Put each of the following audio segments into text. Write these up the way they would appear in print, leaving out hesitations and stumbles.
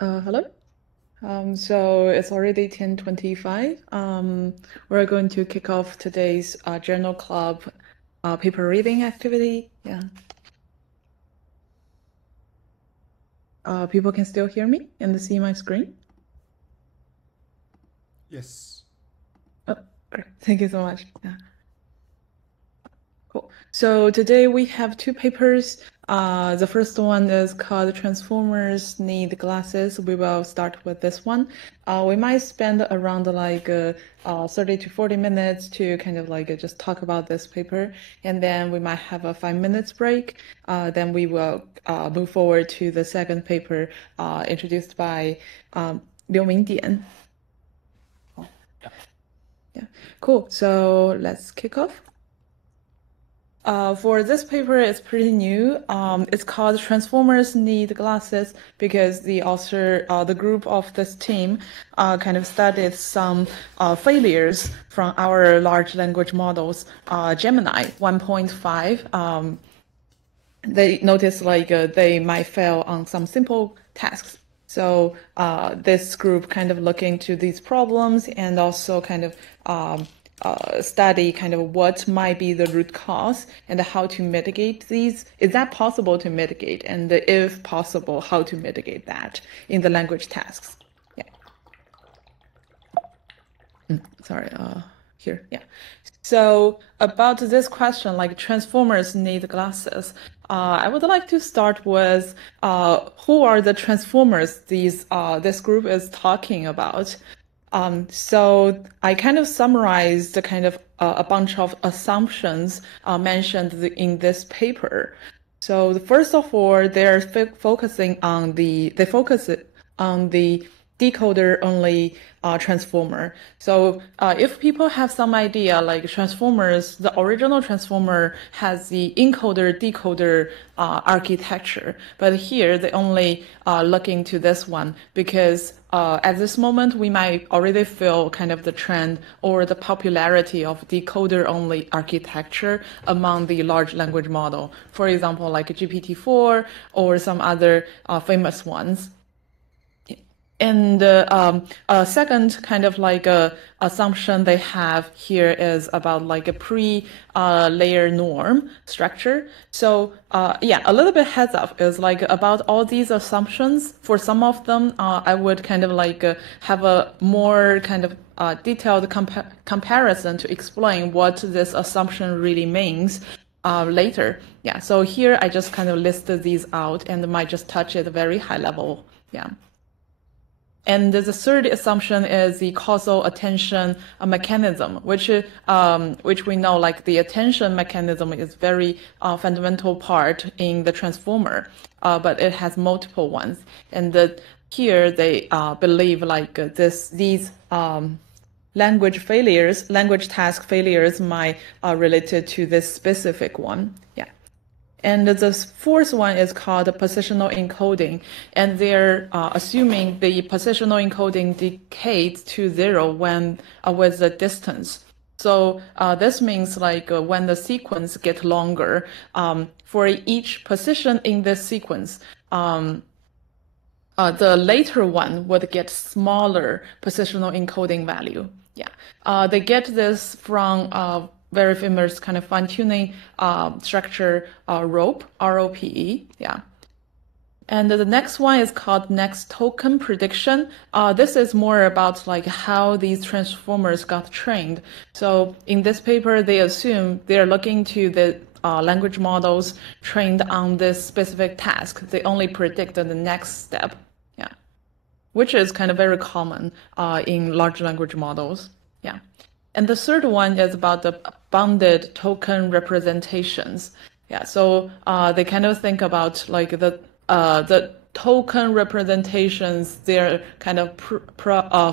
Hello. So it's already 10:25. We're going to kick off today's journal club paper reading activity. Yeah. People can still hear me and see my screen? Yes. Oh, great. Thank you so much. Yeah. Cool. So today we have two papers. The first one is called Transformers Need Glasses. We will start with this one. We might spend around 30 to 40 minutes to kind of just talk about this paper. And then we might have a 5 minutes break. Then we will move forward to the second paper introduced by Liu Mingdian. Oh. Yeah. Cool. So let's kick off. For this paper, it's pretty new. It's called Transformers Need Glasses because the author, the group of this team, kind of studied some failures from our large language models, Gemini 1.5. They noticed they might fail on some simple tasks. So this group kind of look into these problems and also kind of study kind of what might be the root cause and how to mitigate these. Is that possible to mitigate? And if possible, how to mitigate that in the language tasks? Yeah. Sorry, here, yeah. So about this question, like transformers need glasses, I would like to start with who are the transformers this group is talking about. So I kind of summarized the kind of a bunch of assumptions mentioned in this paper. So first of all, they're focusing on the decoder only transformer. So if people have some idea, like transformers, the original transformer has the encoder decoder architecture, but here they only look into this one because at this moment we might already feel kind of the trend or the popularity of decoder only architecture among the large language model. For example, like GPT-4 or some other famous ones. And second kind of assumption they have here is about like a pre-layer norm structure. So yeah, a little bit heads up is like about all these assumptions. For some of them, I would kind of have a more kind of detailed comparison to explain what this assumption really means later. Yeah, so here I just kind of listed these out and might just touch it very high level. Yeah. And the third assumption is the causal attention mechanism, which we know like the attention mechanism is very fundamental part in the transformer, but it has multiple ones. And here they believe like these language task failures might related to this specific one. Yeah. And the fourth one is called positional encoding. And they're assuming the positional encoding decays to 0 when with the distance. So this means like when the sequence gets longer, for each position in this sequence, the later one would get smaller positional encoding value. Yeah, they get this from very famous kind of fine-tuning structure rope, ROPE, yeah. And the next one is called next token prediction. This is more about like how these transformers got trained. So in this paper, they assume they're looking to the language models trained on this specific task. They only predict the next step, yeah, which is kind of very common in large language models, yeah. And the third one is about the bounded token representations. Yeah, so they kind of think about like the token representations, they're kind of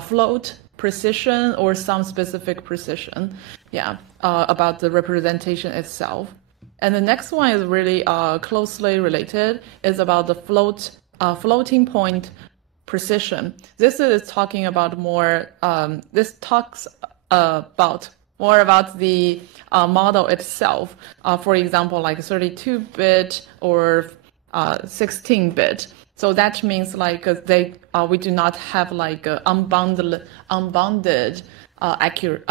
float precision or some specific precision. Yeah, about the representation itself. And the next one is really closely related, is about the floating point precision. This is talking about more, this talks about more about the model itself. For example, like 32-bit or 16-bit. So that means like we do not have like unbounded accurate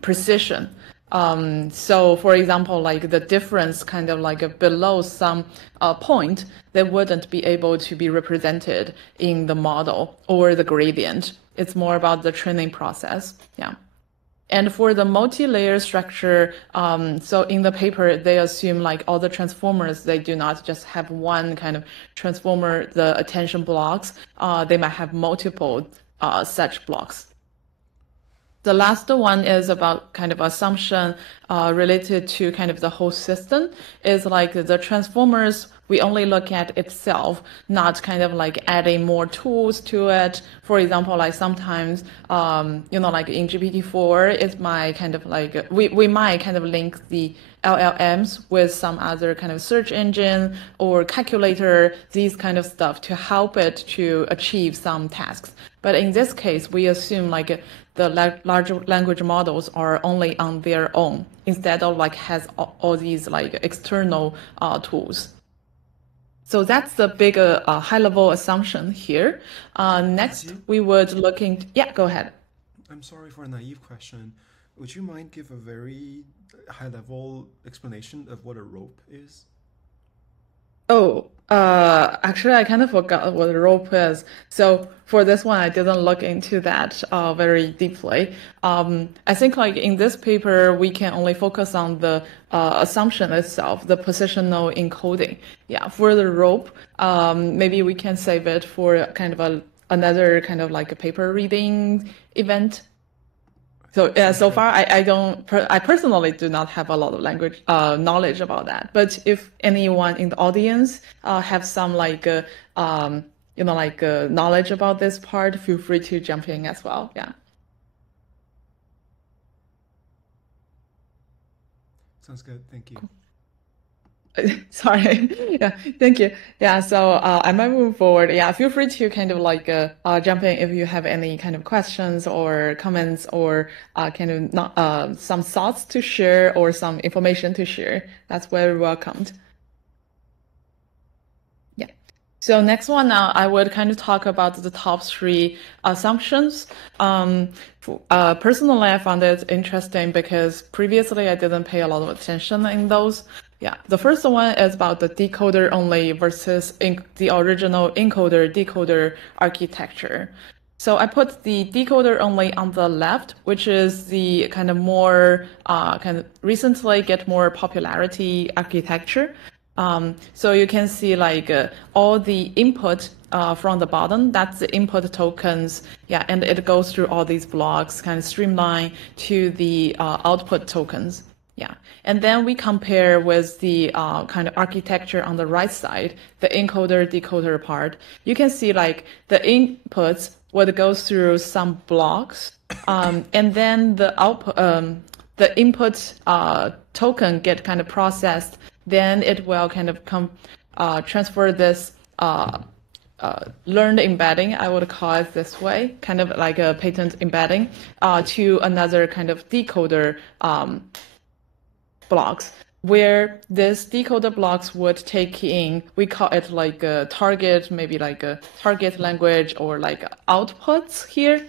precision. So for example, like the difference kind of like below some point, they wouldn't be able to be represented in the model or the gradient. It's more about the training process. Yeah. And for the multi-layer structure, so in the paper, they assume like all the transformers, they do not just have one kind of transformer, the attention blocks. They might have multiple such blocks. The last one is about kind of assumption related to kind of the whole system is like the transformers, we only look at itself, not kind of like adding more tools to it. For example, like sometimes, like in GPT-4, it might kind of like, we might kind of link the LLMs with some other kind of search engine or calculator, these kind of stuff to help it to achieve some tasks. But in this case, we assume like the large language models are only on their own instead of like has all these like external tools. So that's the big high-level assumption here. Next, we would look into... Yeah, go ahead. I'm sorry for a naive question. Would you mind give a very high-level explanation of what a rope is? Oh, actually, I kind of forgot what a rope is. So for this one, I didn't look into that very deeply. I think like in this paper, we can only focus on the assumption itself, the positional encoding. Yeah, for the rope, maybe we can save it for kind of another kind of like a paper reading event. So yeah, so far I personally do not have a lot of language knowledge about that. But if anyone in the audience have some like knowledge about this part, feel free to jump in as well. Yeah. Sounds good. Thank you. Sorry. Yeah, thank you. Yeah, so I might move forward. Yeah, feel free to kind of like jump in if you have any kind of questions or comments or kind of some thoughts to share or some information to share. That's very welcomed. Yeah. So next one, I would kind of talk about the top 3 assumptions. Personally, I found it interesting because previously I didn't pay a lot of attention in those. Yeah, the first one is about the decoder only versus the original encoder-decoder architecture. So I put the decoder only on the left, which is the kind of more kind of recently get more popularity architecture. So you can see like all the input from the bottom, that's the input tokens. Yeah, and it goes through all these blocks, kind of streamline to the output tokens. Yeah, and then we compare with the kind of architecture on the right side, the encoder-decoder part. You can see like the inputs would go through some blocks, and then the output, the input token get kind of processed. Then it will kind of transfer this learned embedding, I would call it this way, kind of like a patent embedding, to another kind of decoder blocks, where this decoder blocks would take in, we call it like a target, maybe like a target language or like outputs here.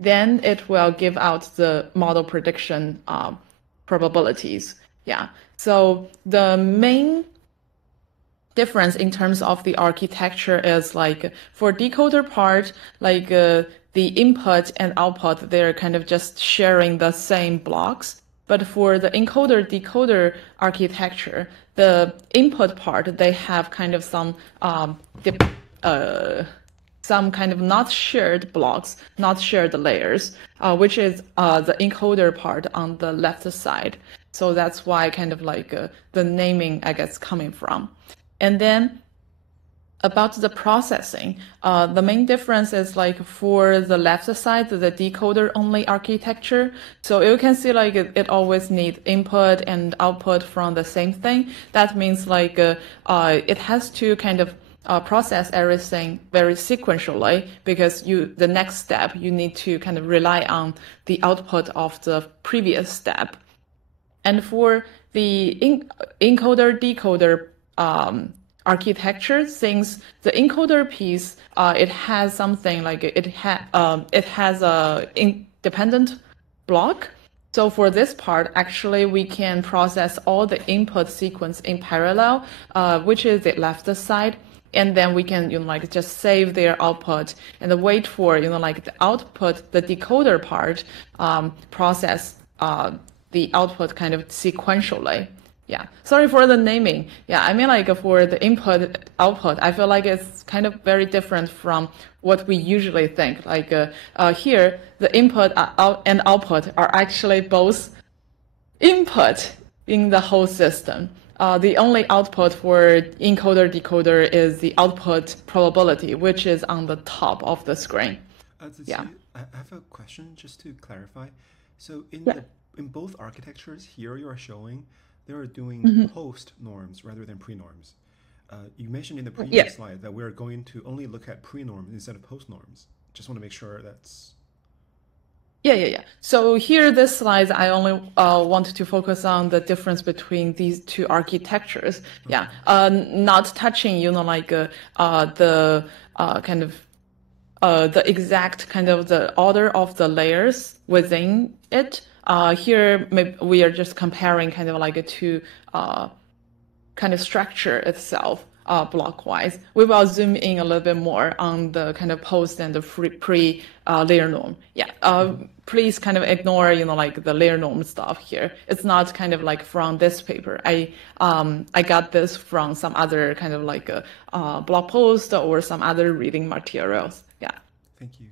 Then it will give out the model prediction probabilities. Yeah. So the main difference in terms of the architecture is like for decoder part, like the input and output, they're kind of just sharing the same blocks. But for the encoder-decoder architecture, the input part, they have kind of some kind of not shared blocks, not shared layers, which is the encoder part on the left side. So that's why kind of like the naming, I guess, coming from. And then about the processing, the main difference is like for the left side, the decoder only architecture. So you can see like it always needs input and output from the same thing. That means like it has to kind of process everything very sequentially, because the next step, you need to kind of rely on the output of the previous step. And for the encoder-decoder architecture, since the encoder piece, it has something like it has a independent block. So for this part, actually, we can process all the input sequence in parallel, which is the left side. And then we can, like just save their output and wait for, like the output, the decoder part, process the output kind of sequentially. Yeah, sorry for the naming. Yeah, I mean like for the input output, I feel like it's kind of very different from what we usually think. Like here, the input and output are actually both input in the whole system. The only output for encoder decoder is the output probability, which is on the top of the screen. Yeah. I have a question just to clarify. So in both architectures here you are showing, they are doing post norms rather than pre-norms. You mentioned in the previous slide that we're going to only look at pre-norms instead of post norms. Just want to make sure that's... Yeah. So here, this slide, I only wanted to focus on the difference between these two architectures. Okay. Yeah, not touching, like the kind of the exact kind of the order of the layers within it. Here, maybe we are just comparing kind of like two kind of structure itself. Block-wise. We will zoom in a little bit more on the kind of post and the pre layer norm. Yeah, please kind of ignore, like the layer norm stuff here. It's not kind of like from this paper. I got this from some other kind of like a blog post or some other reading materials. Yeah. Thank you.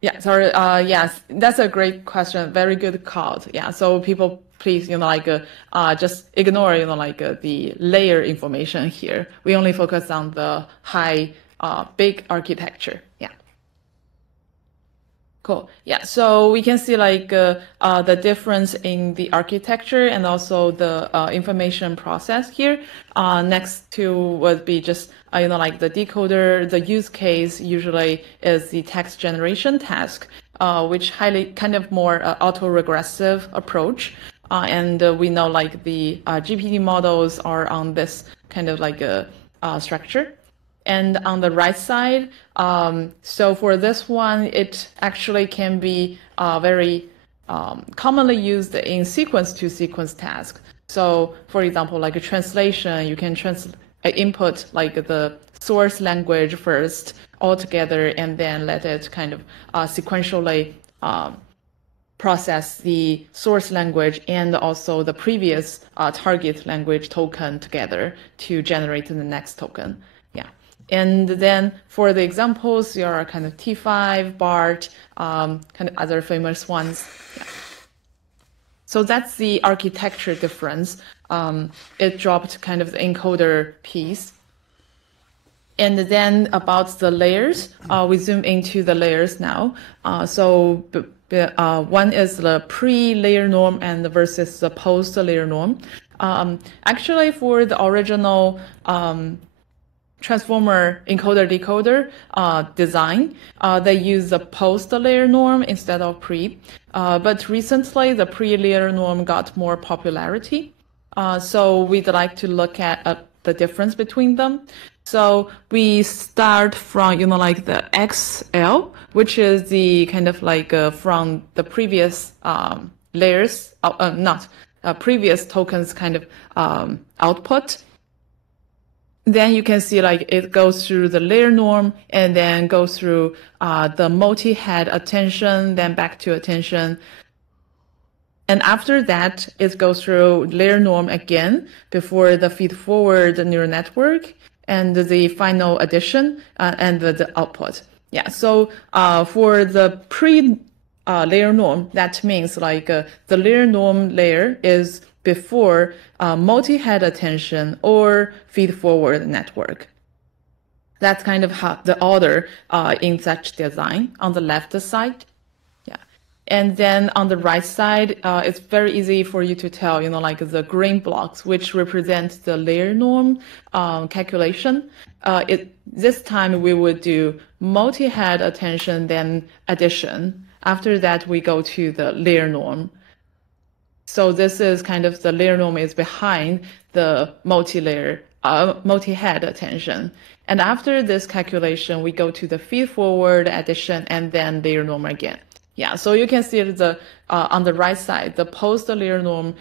Yeah, sorry. Yes, that's a great question. Very good call. Yeah, so people, please, just ignore, the layer information here. We only focus on the high, big architecture. Yeah. Cool. Yeah. So we can see like the difference in the architecture and also the information process here. Next to would be just like the decoder. The use case usually is the text generation task, which highly kind of more autoregressive approach. And we know like the GPT models are on this kind of like a structure. And on the right side, so for this one, it actually can be very commonly used in sequence-to-sequence tasks. So for example, like a translation, you can input like the source language first altogether, and then let it kind of sequentially process the source language and also the previous target language token together to generate the next token. Yeah. And then for the examples, there are kind of T5, BART, kind of other famous ones. Yeah. So that's the architecture difference. It dropped kind of the encoder piece. And then about the layers, we zoom into the layers now. So one is the pre-layer norm and versus the post-layer norm. Actually, for the original transformer encoder-decoder design, they use the post-layer norm instead of pre. But recently, the pre-layer norm got more popularity. So we'd like to look at the difference between them. So we start from, like the XL, which is the kind of like from the previous layers, previous tokens kind of output. Then you can see like it goes through the layer norm and then goes through the multi-head attention, then back to attention. And after that, it goes through layer norm again before the feed-forward neural network and the final addition and the output. Yeah, so for the pre-layer norm, that means like the layer norm layer is before multi-head attention or feed-forward network. That's kind of how the order in such design on the left side. And then on the right side, it's very easy for you to tell, like the green blocks, which represent the layer norm calculation. This time we would do multi-head attention, then addition. After that, we go to the layer norm. So this is kind of the layer norm is behind the multi-layer multi-head attention. And after this calculation, we go to the feed-forward addition and then layer norm again. Yeah, so you can see the on the right side, the post-layer norm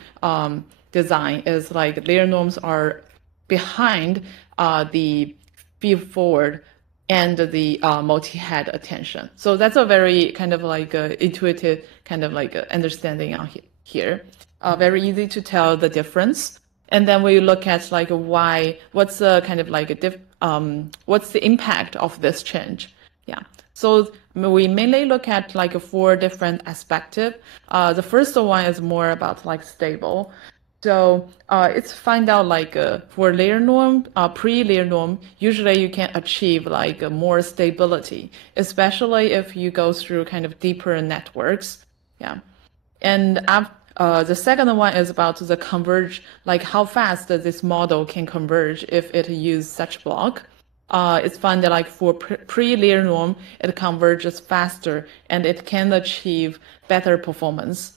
design is like layer norms are behind the feed-forward and the multi-head attention. So that's a very kind of like intuitive kind of like understanding on here. Very easy to tell the difference. And then we look at like what's the kind of like what's the impact of this change? Yeah. So we mainly look at like 4 different aspects. The first one is more about like stable. So it's find out like for layer norm, pre-layer norm, usually you can achieve like more stability, especially if you go through kind of deeper networks. Yeah. And the second one is about the converge, like how fast this model can converge if it use such block. It's found that like for pre-layer norm, it converges faster and it can achieve better performance.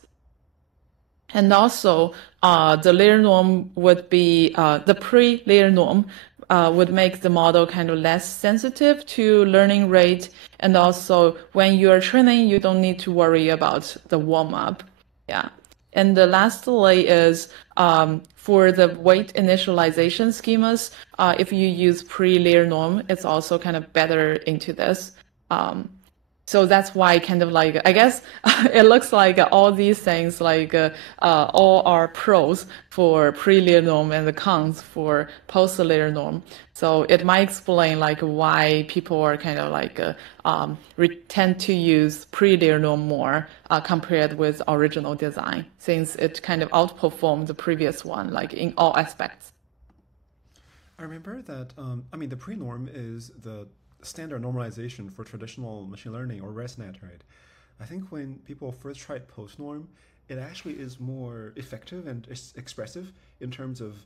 And also, the layer norm would be, the pre-layer norm would make the model kind of less sensitive to learning rate. And also, when you're training, you don't need to worry about the warm-up. Yeah. And the lastly is for the weight initialization schemas, if you use pre-layer norm, it's also kind of better into this. So that's why kind of like, I guess it looks like all these things like all are pros for pre-layer norm and the cons for post-layer norm. So it might explain like why people are kind of like tend to use pre-layer norm more compared with original design, since it kind of outperformed the previous one, like in all aspects. I remember that, I mean, the pre-norm is the standard normalization for traditional machine learning or ResNet, right? I think when people first tried post-norm, it actually is more effective and expressive in terms of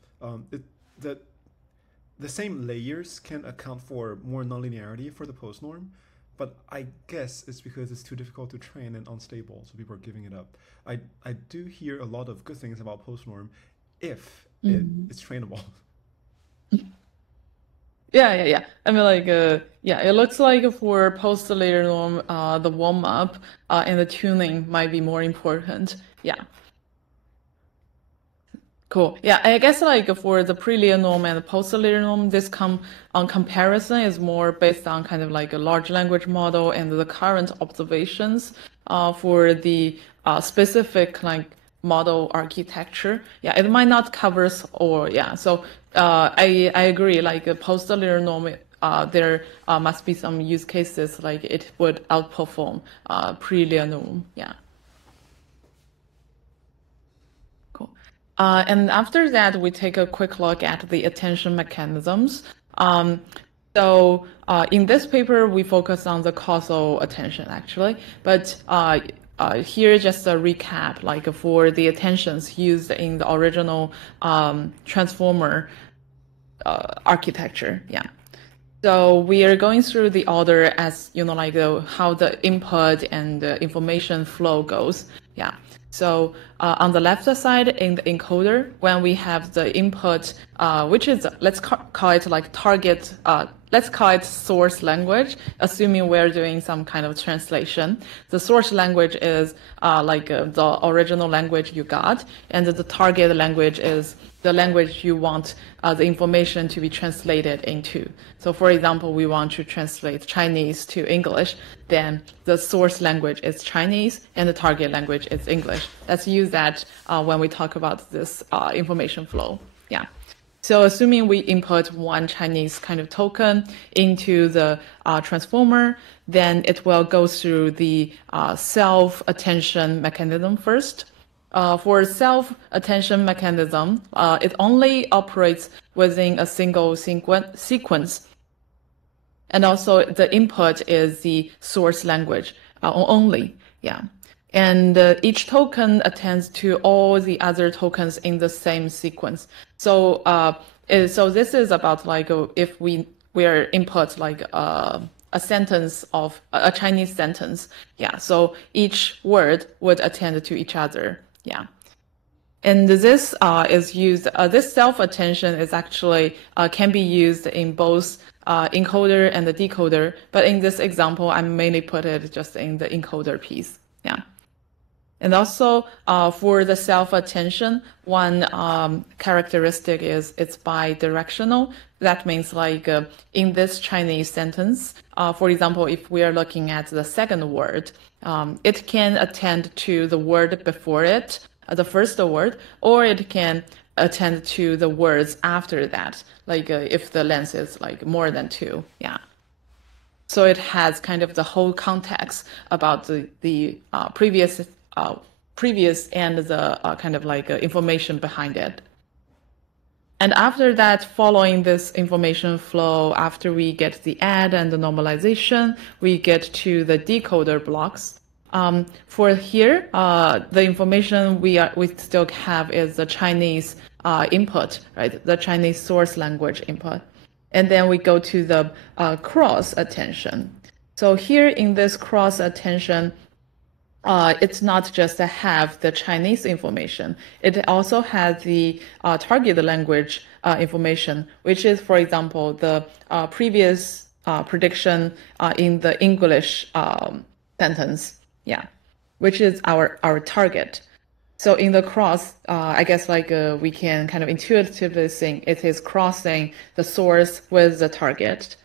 the same layers can account for more nonlinearity for the post-norm, but I guess it's because it's too difficult to train and unstable, so people are giving it up. I do hear a lot of good things about post-norm if it's trainable. Yeah. I mean, like, it looks like for post-layer norm, the warm-up and the tuning might be more important. Yeah. Cool. Yeah, I guess like for the pre-layer norm and the post-layer norm, this comparison is more based on kind of like a large language model and the current observations for the specific like model architecture. Yeah, it might not cover all. Yeah, so I agree. Like a post-layer norm, there must be some use cases like it would outperform pre-layer norm. Yeah. Cool. And after that, we take a quick look at the attention mechanisms. So in this paper, we focus on the causal attention actually, but here just a recap, like for the attentions used in the original transformer architecture. Yeah. So we are going through the order as, you know, like how the input and the information flow goes. Yeah. So on the left side in the encoder, when we have the input, which is, let's call it like target, let's call it source language, assuming we're doing some kind of translation. The source language is like the original language you got, and the target language is the language you want the information to be translated into. So for example, we want to translate Chinese to English, then the source language is Chinese and the target language is English. Let's use that when we talk about this information flow. Yeah. So assuming we input one Chinese kind of token into the transformer, then it will go through the self-attention mechanism first. For self-attention mechanism, it only operates within a single sequence. And also the input is the source language only. Yeah. And each token attends to all the other tokens in the same sequence. So so this is about like if we are input like a sentence of a Chinese sentence. Yeah. So each word would attend to each other. Yeah. And this is used, this self-attention is actually can be used in both encoder and the decoder. But in this example, I mainly put it just in the encoder piece. Yeah. And also for the self-attention, one characteristic is it's bi-directional. That means like in this Chinese sentence, for example, if we are looking at the second word, it can attend to the word before it, the first word, or it can attend to the words after that, like if the length is like more than 2. Yeah. So it has kind of the whole context about the previous and the kind of like information behind it. And after that, following this information flow, after we get the add and the normalization, we get to the decoder blocks. For here, the information we still have is the Chinese input, right? The Chinese source language input. And then we go to the cross attention. So here in this cross attention, it's not just to have the Chinese information. It also has the target language information, which is, for example, the previous prediction in the English sentence. Yeah, which is our target. So in the cross, I guess like we can kind of intuitively think it is crossing the source with the target.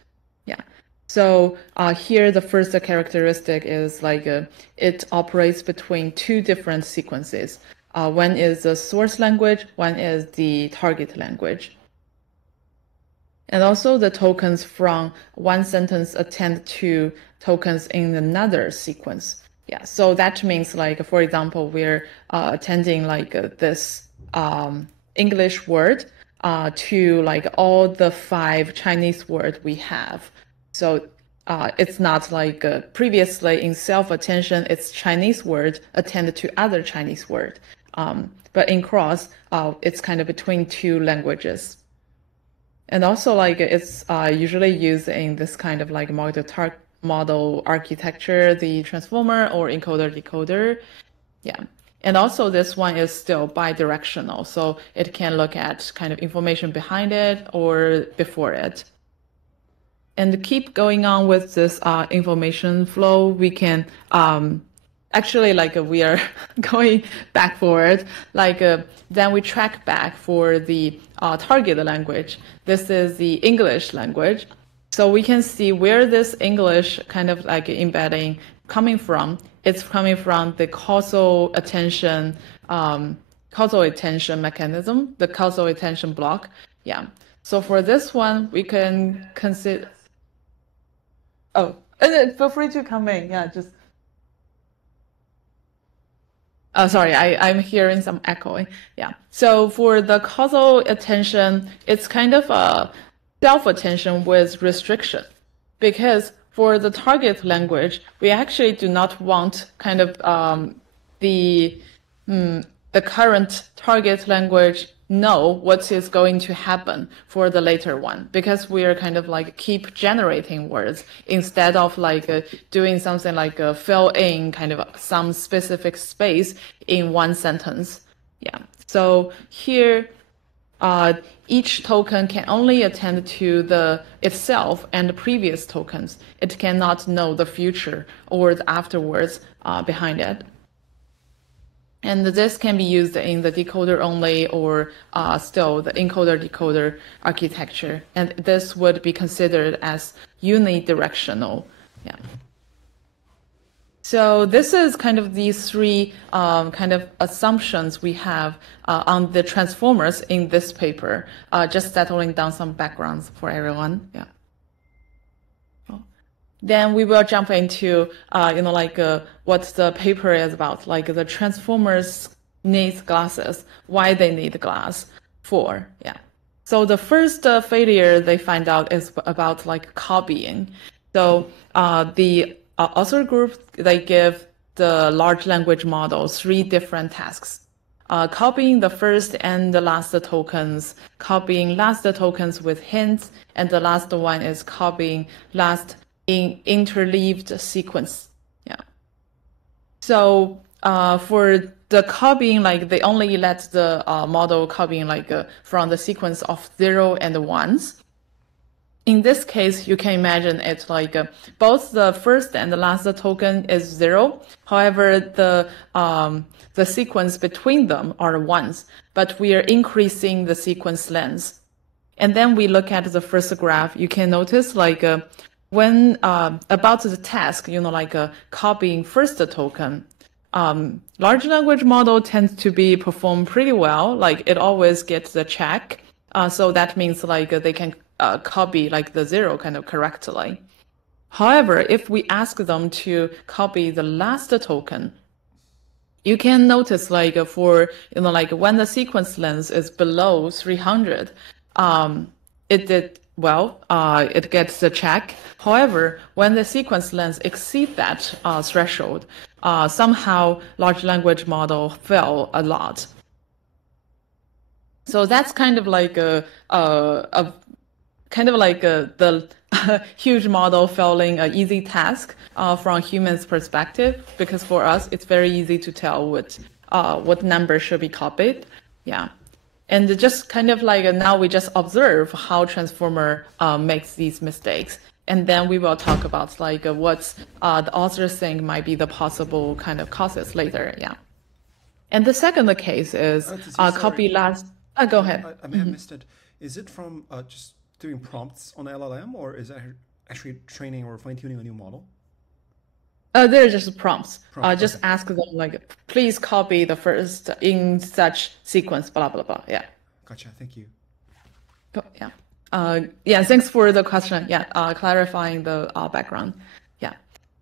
Yeah. So here the first characteristic is like it operates between 2 different sequences. One is the source language, one is the target language. And also the tokens from one sentence attend to tokens in another sequence. Yeah, so that means like, for example, we're attending like this English word to like all the 5 Chinese words we have. So it's not like previously in self-attention, it's Chinese word attended to other Chinese word. But in cross, it's kind of between 2 languages. And also like it's usually used in this kind of like model architecture, the transformer or encoder decoder. Yeah. And also this one is still bi-directional. So it can look at kind of information behind it or before it. And keep going on with this information flow, we can actually like we are going back forward, like then we track back for the target language. This is the English language. So we can see where this English kind of like embedding coming from. It's coming from the causal attention mechanism, the causal attention block. Yeah. So for this one, we can consider. Oh, and then feel free to come in. Yeah, just. Oh, sorry, I'm hearing some echoing. Yeah. So for the causal attention, it's kind of self-attention with restriction, because for the target language, we actually do not want kind of the current target language know what is going to happen for the later one, because we are kind of like keep generating words instead of like doing something like fill in kind of some specific space in one sentence. Yeah. So here, each token can only attend to the itself and the previous tokens. It cannot know the future or the afterwards behind it. And this can be used in the decoder only or still the encoder-decoder architecture. And this would be considered as unidirectional. Yeah. So this is kind of these 3 kind of assumptions we have on the transformers in this paper, just settling down some backgrounds for everyone. Yeah. Then we will jump into, what the paper is about, like the transformers need glasses, why they need glass for. Yeah. So the first failure they find out is about like copying. So the author group, they give the large language model 3 different tasks. Copying the first and the last tokens, copying last tokens with hints, and the last one is copying last in interleaved sequence. Yeah. So for the copying, like they only let the model copying like from the sequence of 0 and 1s. In this case, you can imagine it's like both the first and the last token is 0. However, the sequence between them are 1s, but we are increasing the sequence length. And then we look at the first graph. You can notice like when about the task, like copying first token, large language model tends to be performed pretty well. Like it always gets the check. So that means like they can copy like the 0 kind of correctly. However, if we ask them to copy the last token, you can notice like for, like when the sequence length is below 300, it did well, it gets the check. However, when the sequence length exceeds that threshold, somehow large language model fell a lot. So that's kind of like the huge model failing an easy task from humans' perspective, because for us it's very easy to tell what number should be copied. Yeah. And just kind of like now we just observe how transformer makes these mistakes. And then we will talk about like what's the authors think might be the possible kind of causes later. Yeah. And the second case is copy last. Go ahead. I may have missed it. Is it from just doing prompts on LLM, or is that actually training or fine-tuning a new model? They're just prompts. Just ask them like, please copy the first in such sequence, blah, blah, blah. Yeah. Gotcha. Thank you. Oh, yeah. Yeah, thanks for the question. Yeah, clarifying the background. Yeah.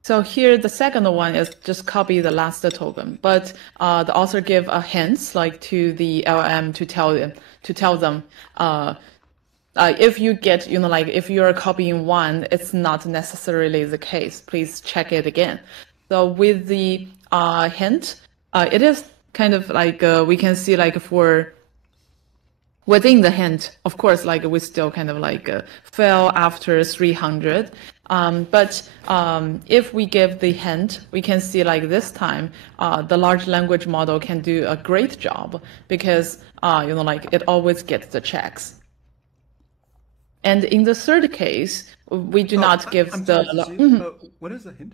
So here, the second one is just copy the last token, but the author give a hints like to the LLM to tell them if you get, like if you're copying 1, it's not necessarily the case. Please check it again. So with the hint, it is kind of like we can see like for within the hint, of course, like we still kind of like fail after 300. But if we give the hint, we can see like this time, the large language model can do a great job because, like it always gets the checks. And in the third case, we do not give what is the hint?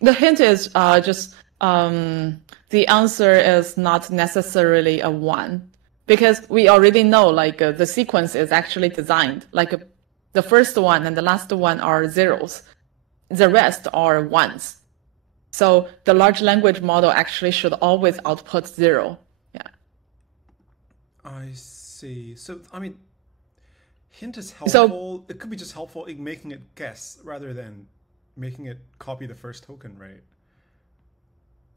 The hint is just the answer is not necessarily a 1, because we already know like the sequence is actually designed like the first one and the last one are 0s, the rest are 1s. So the large language model actually should always output 0. Yeah. I see. So I mean, hint is helpful. So, it could be just helpful in making it guess rather than making it copy the first token, right?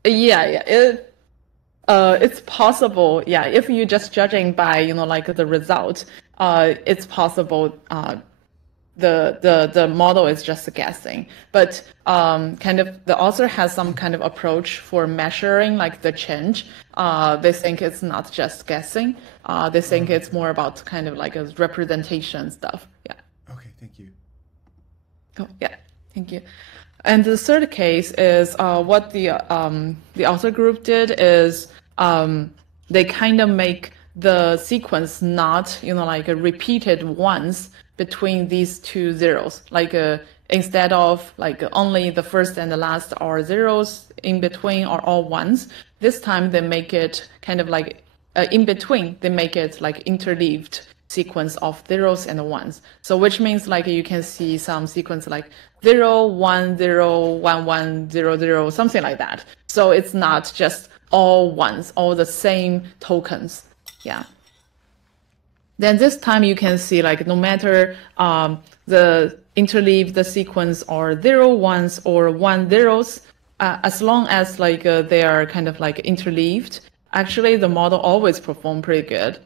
Yeah. It's possible. Yeah, if you're just judging by like the result, it's possible. The model is just guessing, but kind of the author has some kind of approach for measuring like the change. They think it's not just guessing. They think it's more about kind of like a representation stuff. Yeah. Okay, thank you. Oh, yeah, thank you. And the third case is what the author group did is they kind of make the sequence not like repeated once between these two 0s, like instead of like only the first and the last are 0s, in between are all 1s. This time they make it kind of like in between, they make it like interleaved sequence of 0s and 1s. So which means like you can see some sequence like 0, 1, 0, 1, 1, 0, 0, something like that. So it's not just all 1s, all the same tokens. Yeah. Then this time you can see like no matter the interleaved sequence or 0 1s or 1 0s, as long as like they are kind of like interleaved, actually the model always perform pretty good.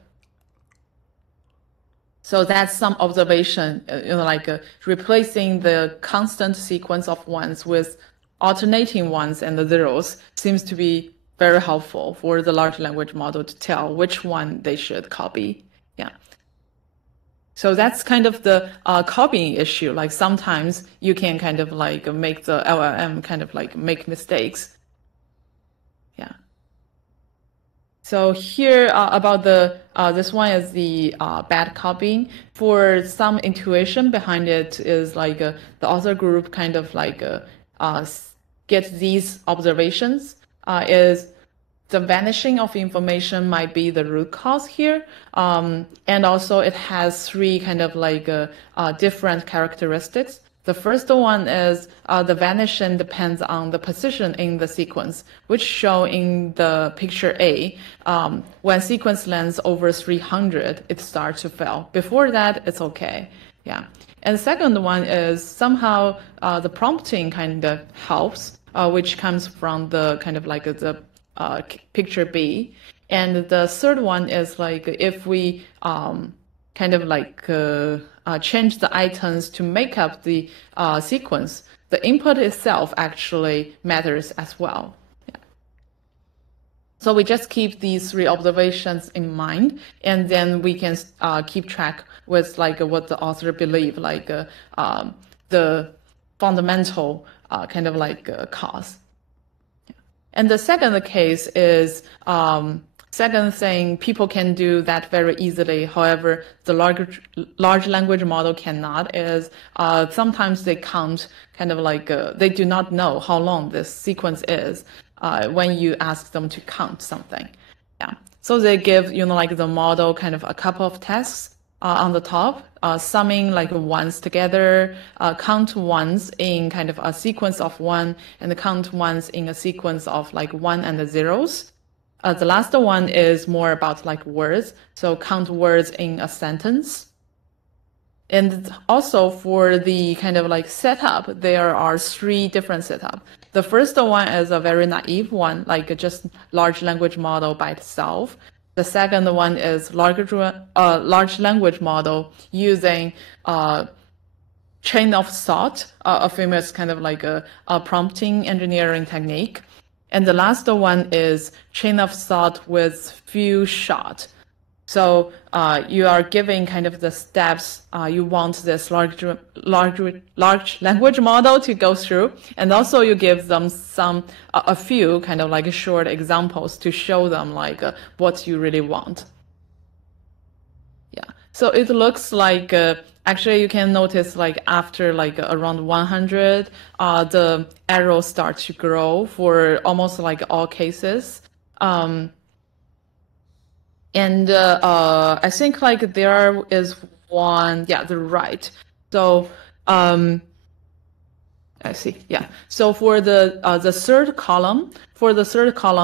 So that's some observation, like replacing the constant sequence of 1s with alternating 1s and the 0s seems to be very helpful for the large language model to tell which one they should copy. Yeah. So that's kind of the copying issue. Like sometimes you can kind of like make the LLM kind of like make mistakes. So here about the this one is the bad copying. For some intuition behind it is like the author group kind of like get these observations is the vanishing of information might be the root cause here. And also it has three kind of like different characteristics. The first one is the vanishing depends on the position in the sequence, which shown in the picture A. When sequence length over 300, it starts to fail. Before that, it's okay. Yeah. And the second one is somehow the prompting kind of helps, which comes from the kind of like the picture B. And the third one is like if we kind of like change the items to make up the sequence, the input itself actually matters as well. Yeah. So we just keep these three observations in mind, and then we can keep track with like what the author believe, like the fundamental kind of like cause. Yeah. And the second case is second thing, people can do that very easily. However, the large language model cannot is sometimes they count kind of like, they do not know how long this sequence is when you ask them to count something. Yeah. So they give, like the model kind of a couple of tasks on the top, summing like ones together, count ones in kind of a sequence of one, and count ones in a sequence of like one and the zeros. The last one is more about like words. So count words in a sentence. And also for the kind of like setup, there are three different setups. The first one is a very naive one, like just large language model by itself. The second one is large language model using chain of thought, a famous kind of like a prompting engineering technique. And the last one is chain of thought with few shot. So you are giving kind of the steps you want this large language model to go through, and also you give them a few kind of like short examples to show them like what you really want. Yeah. So it looks like actually you can notice like after like around 100, the arrow starts to grow for almost like all cases. And I think like there is one, yeah, the right. So I see, yeah. So for the third column,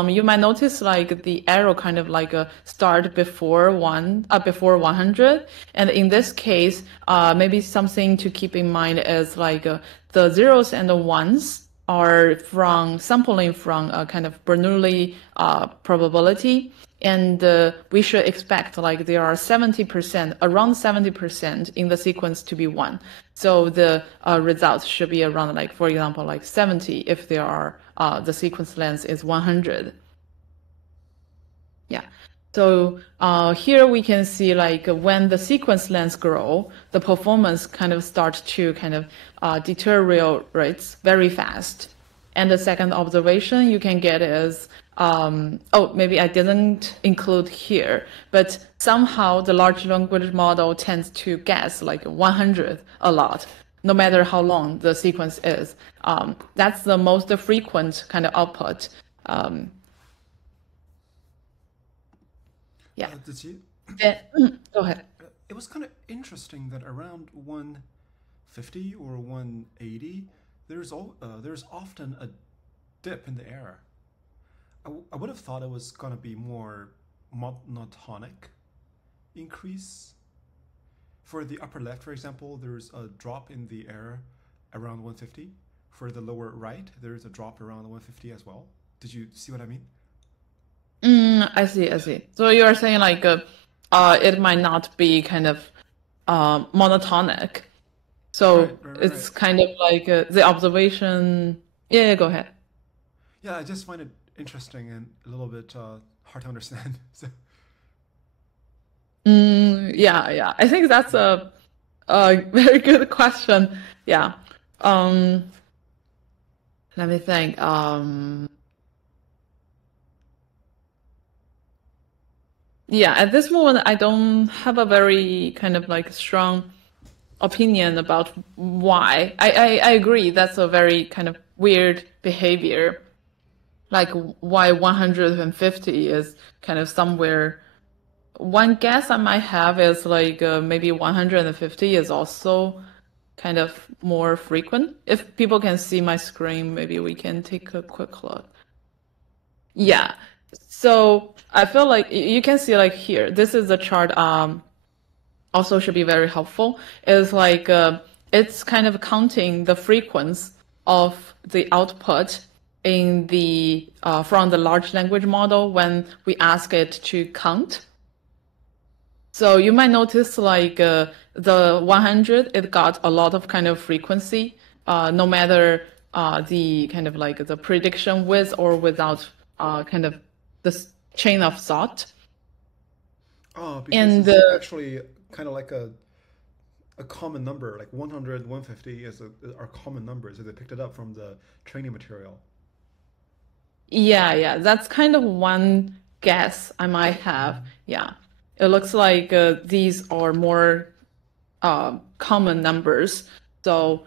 you might notice like the arrow kind of like start before 100. And in this case, maybe something to keep in mind is like the zeros and the ones are sampling from a kind of Bernoulli probability. And we should expect like there are around 70% in the sequence to be 1. So the results should be around like, for example, like 70 if there are the sequence length is 100. Yeah. So here we can see like when the sequence length grow, the performance kind of starts to kind of deteriorate very fast. And the second observation you can get is maybe I didn't include here, but somehow the large language model tends to guess like 100 a lot, no matter how long the sequence is. That's the most frequent kind of output. Yeah. Go ahead. It was kind of interesting that around 150 or 180, there's often a dip in the error. I would have thought it was going to be more monotonic increase. For the upper left, for example, there's a drop in the error around 150. For the lower right, there's a drop around 150 as well. Did you see what I mean? I see. So you are saying like it might not be kind of monotonic. So right. It's kind of like the observation. Yeah, go ahead. Yeah, I just find it interesting and a little bit hard to understand. So. Yeah. I think that's a very good question. Yeah. Let me think. Yeah, at this moment, I don't have a very kind of like strong opinion about why. I agree that's a very kind of weird behavior. Like why 150 is kind of somewhere. One guess I might have is like maybe 150 is also kind of more frequent. If people can see my screen, maybe we can take a quick look. Yeah. So I feel like you can see like here, this is a chart also should be very helpful. Is like it's kind of counting the frequency of the output in the from the large language model when we ask it to count. So you might notice like the 100, it got a lot of kind of frequency, no matter the kind of like the prediction with or without kind of this chain of thought. Oh, because it's actually kind of like a common number, like 100, 150 are common numbers. So they picked it up from the training material. Yeah, that's kind of one guess I might have. Yeah. It looks like these are more common numbers. So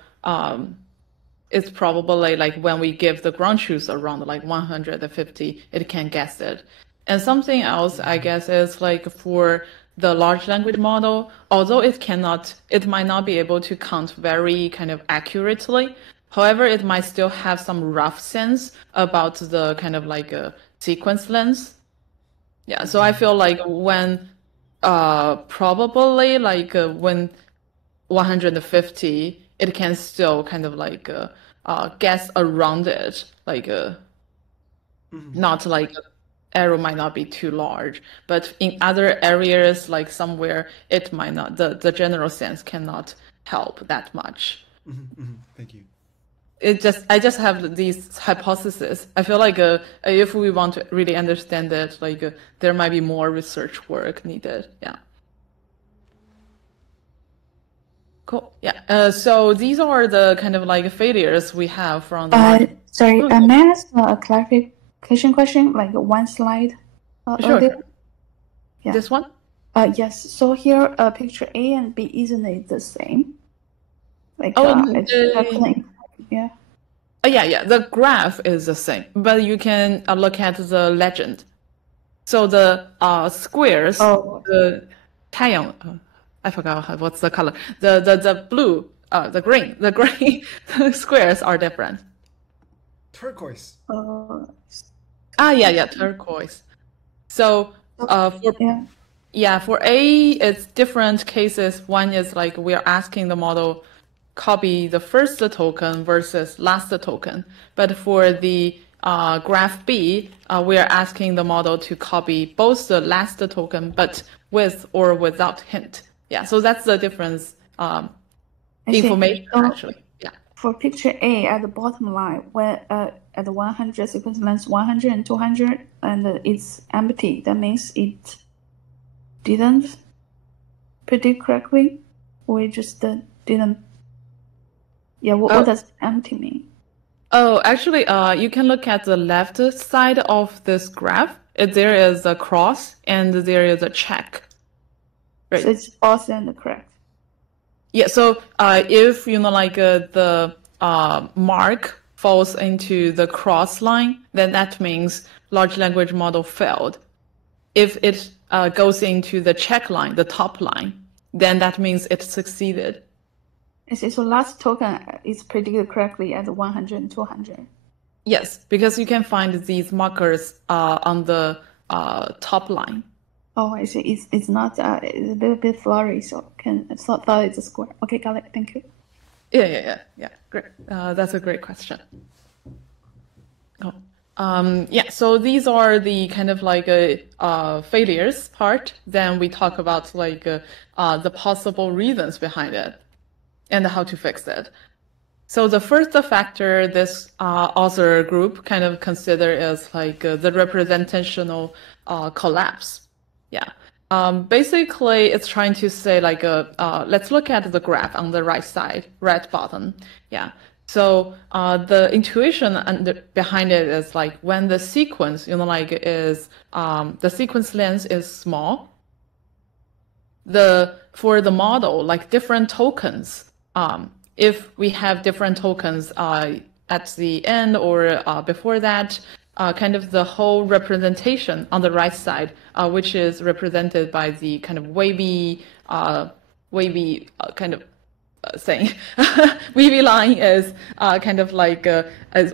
it's probably like when we give the ground truth around like 150, it can guess it. And something else, I guess, is like for the large language model, although it might not be able to count very kind of accurately. However, it might still have some rough sense about the kind of like a sequence length. Yeah, so I feel like when probably like when 150, it can still kind of like guess around it, like not like arrow might not be too large, but in other areas, like somewhere it might not, the general sense cannot help that much. Thank you. I just have these hypotheses. I feel like if we want to really understand it, like there might be more research work needed. Yeah. Cool. Yeah. So these are the kind of like failures we have from the. Sorry, may I ask a clarification question? Like one slide. Sure. Yeah. This one? Yes. So here, picture A and B, isn't it the same? Like yeah. Yeah. The graph is the same, but you can look at the legend. So the squares, the 太阳, I forgot what's the color. The blue, the green squares are different. Turquoise. Yeah, turquoise. So for A, it's different cases. One is like we are asking the model copy the first token versus last token. But for the graph B, we are asking the model to copy both the last token, but with or without hint. Yeah, so that's the difference information actually. Yeah. For picture A at the bottom line, where at the 100 sequence length 100 and 200, and it's empty, that means it didn't predict correctly, or it just didn't. Yeah, what does empty mean? Oh, actually, you can look at the left side of this graph. There is a cross and there is a check. Right. So it's false and correct. Yeah. So if like the mark falls into the cross line, then that means large language model failed. If it goes into the check line, the top line, then that means it succeeded. So last token is predicted correctly at 100 and 200. Yes, because you can find these markers on the top line. Oh, I see. It's not. It's a bit blurry, so I thought it's a square. Okay, got it. Thank you. Yeah. Great. That's a great question. So these are the kind of like failures part. Then we talk about like the possible reasons behind it and how to fix it. So the first factor this author group kind of consider is like the representational collapse. Yeah. Basically, it's trying to say like let's look at the graph on the right side, right bottom. Yeah. So the intuition behind it is like when the sequence, is the sequence length is small. For the model, like different tokens, if we have different tokens at the end or before that, kind of the whole representation on the right side, which is represented by the kind of wavy kind of thing. Wavy line is kind of like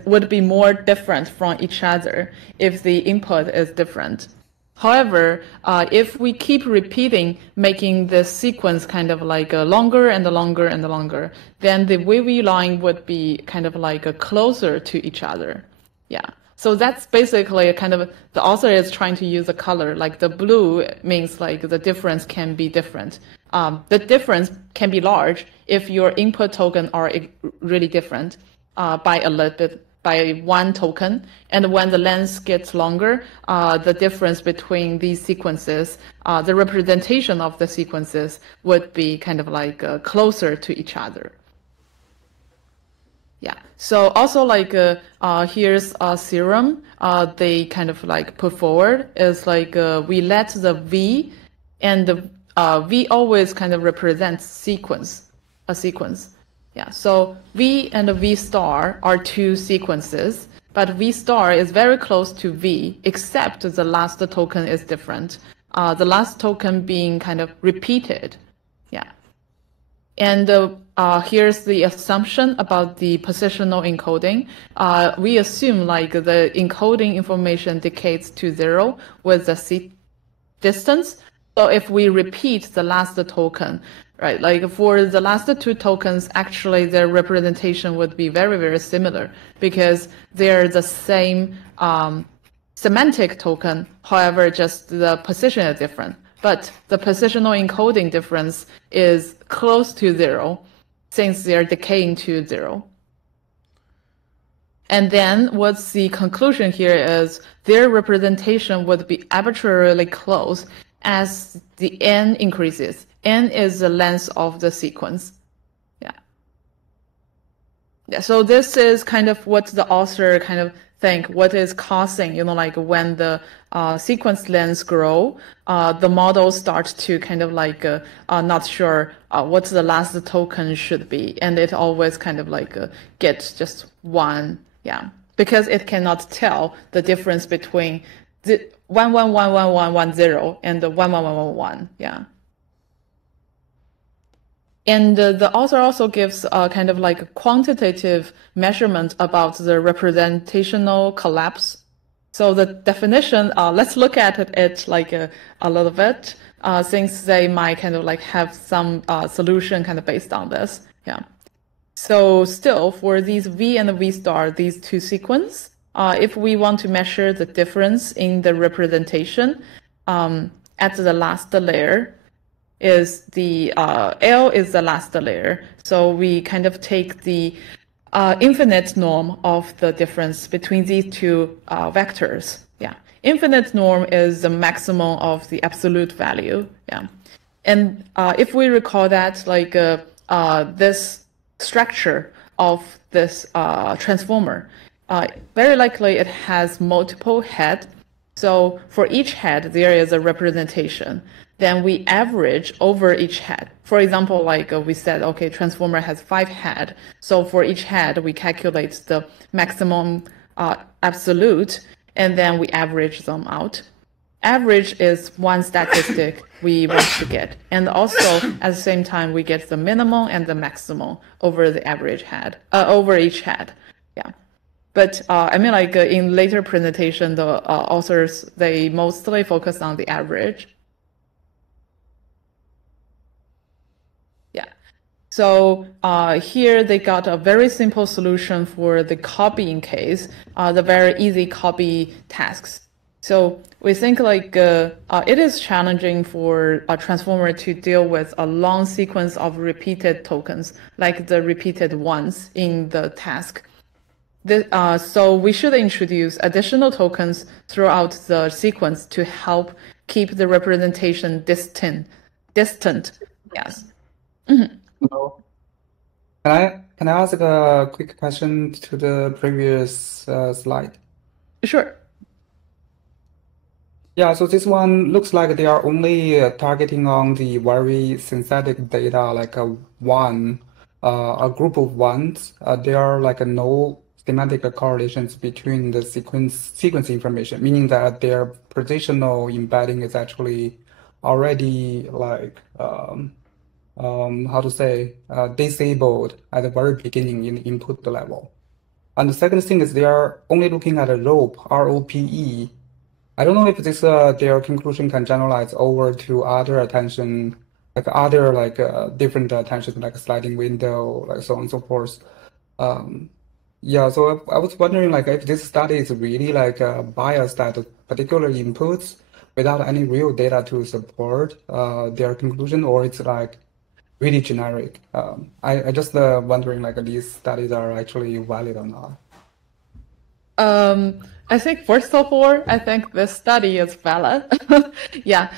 would be more different from each other if the input is different. However, if we keep repeating, making this sequence kind of like longer and longer and longer, then the wavy line would be kind of like closer to each other. Yeah. So that's basically kind of, the author is trying to use a color, like the blue means like the difference can be different. The difference can be large if your input token are really different by a little bit, by one token. And when the length gets longer, the difference between these sequences, the representation of the sequences would be kind of like closer to each other. Yeah. So also like here's a theorem they kind of like put forward is like we let the V and the V always kind of represents a sequence. Yeah. So V and V star are two sequences, but V star is very close to V, except the last token is different. The last token being kind of repeated. Yeah. And here's the assumption about the positional encoding. We assume like the encoding information decays to 0 with the distance. So if we repeat the last token, right, like for the last two tokens, actually their representation would be very, very similar because they're the same semantic token. However, just the position is different. But the positional encoding difference is close to 0 since they're decaying to 0. And then what's the conclusion here is their representation would be arbitrarily close as the n increases. N is the length of the sequence. Yeah, so this is kind of what the author kind of think what is causing, like when the sequence lengths grow, the model starts to kind of like not sure what the last token should be. And it always kind of like gets just one, because it cannot tell the difference between the 111110 and the 11111, And the author also gives kind of like a quantitative measurement about the representational collapse. So the definition, let's look at it like a little bit, since they might kind of like have some solution kind of based on this. So still for these V and the V star, these two sequence, if we want to measure the difference in the representation at the last layer, is the L is the last layer. So we kind of take the infinite norm of the difference between these two vectors. Infinite norm is the maximum of the absolute value. And if we recall that like this structure of this transformer, very likely it has multiple heads. So for each head, there is a representation. Then we average over each head. For example, like we said, okay, transformer has 5 heads. So for each head, we calculate the maximum absolute, and then we average them out. Average is one statistic we want to get. And also, at the same time, we get the minimum and the maximum over the average head, over each head. But I mean, like in later presentation, the authors, they mostly focus on the average. So here they got a very simple solution for the copying case, the very easy copy tasks. So we think like it is challenging for a transformer to deal with a long sequence of repeated tokens, like the repeated ones in the task. So we should introduce additional tokens throughout the sequence to help keep the representation distant. Yes. Hello. Can I ask a quick question to the previous slide? Sure. Yeah, so this one looks like they are only targeting on the very synthetic data, like a group of ones. There are like no semantic correlations between the sequence information, meaning that their positional embedding is actually already like disabled at the very beginning in the input level. And the second thing is they are only looking at a rope, ROPE. I don't know if this their conclusion can generalize over to other attention, like other different attention, like sliding window, like so on and so forth. Yeah, so I was wondering like if this study is really like biased at particular inputs without any real data to support their conclusion, or it's like really generic. I just wondering like these studies are actually valid or not. I think first of all, I think this study is valid. Yeah.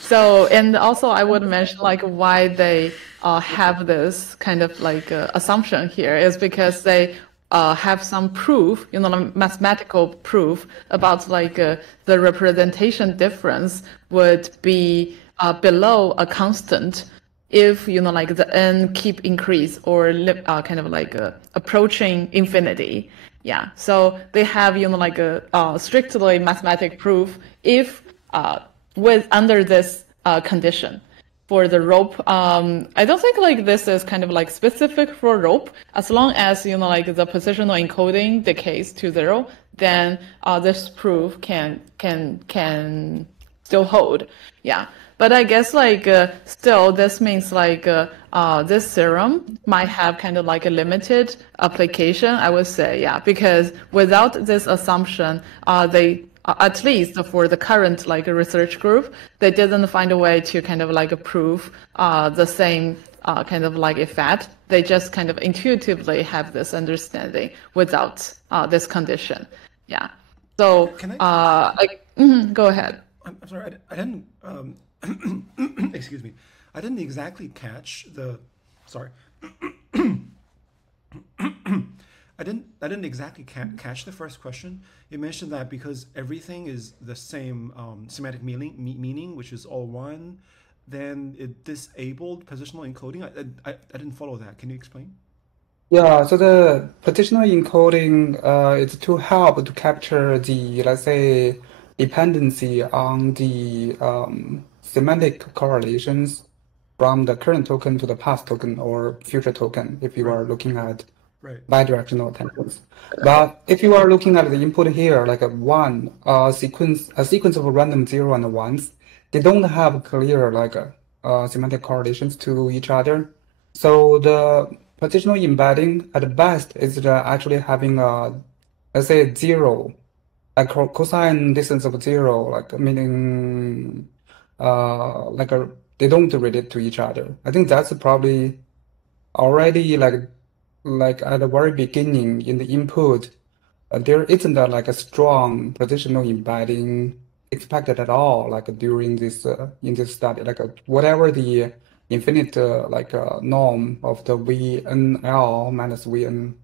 So, and also I would mention like why they have this kind of like assumption here is because they have some proof, mathematical proof about like the representation difference would be below a constant if like the n keep increase or kind of like approaching infinity. Yeah, so they have like a strictly mathematical proof if with under this condition for the rope. I don't think like this is kind of like specific for rope. As long as like the positional encoding decays to 0, then this proof can still hold. Yeah. But I guess like still this means like this theorem might have kind of like a limited application, I would say, yeah, because without this assumption, they at least for the current like research group, they didn't find a way to kind of like prove the same kind of like effect. They just kind of intuitively have this understanding without this condition. Yeah. So go ahead. I'm sorry, I didn't. Excuse me. I didn't exactly catch the. Sorry. I didn't exactly catch the first question. You mentioned that because everything is the same semantic meaning, which is all one, then it disabled positional encoding. I didn't follow that. Can you explain? Yeah, so the positional encoding is to help to capture the, let's say, dependency on the semantic correlations from the current token to the past token or future token if you are looking at bidirectional attentions. But if you are looking at the input here, like a sequence of random 0 and 1s, they don't have clear like semantic correlations to each other. So the positional embedding at best is actually having a, let's say, 0, like cosine distance of 0, like meaning they don't relate to each other. I think that's probably already like at the very beginning in the input, there isn't like a strong positional embedding expected at all, like during this in this study, like whatever the infinite norm of the VNL minus VN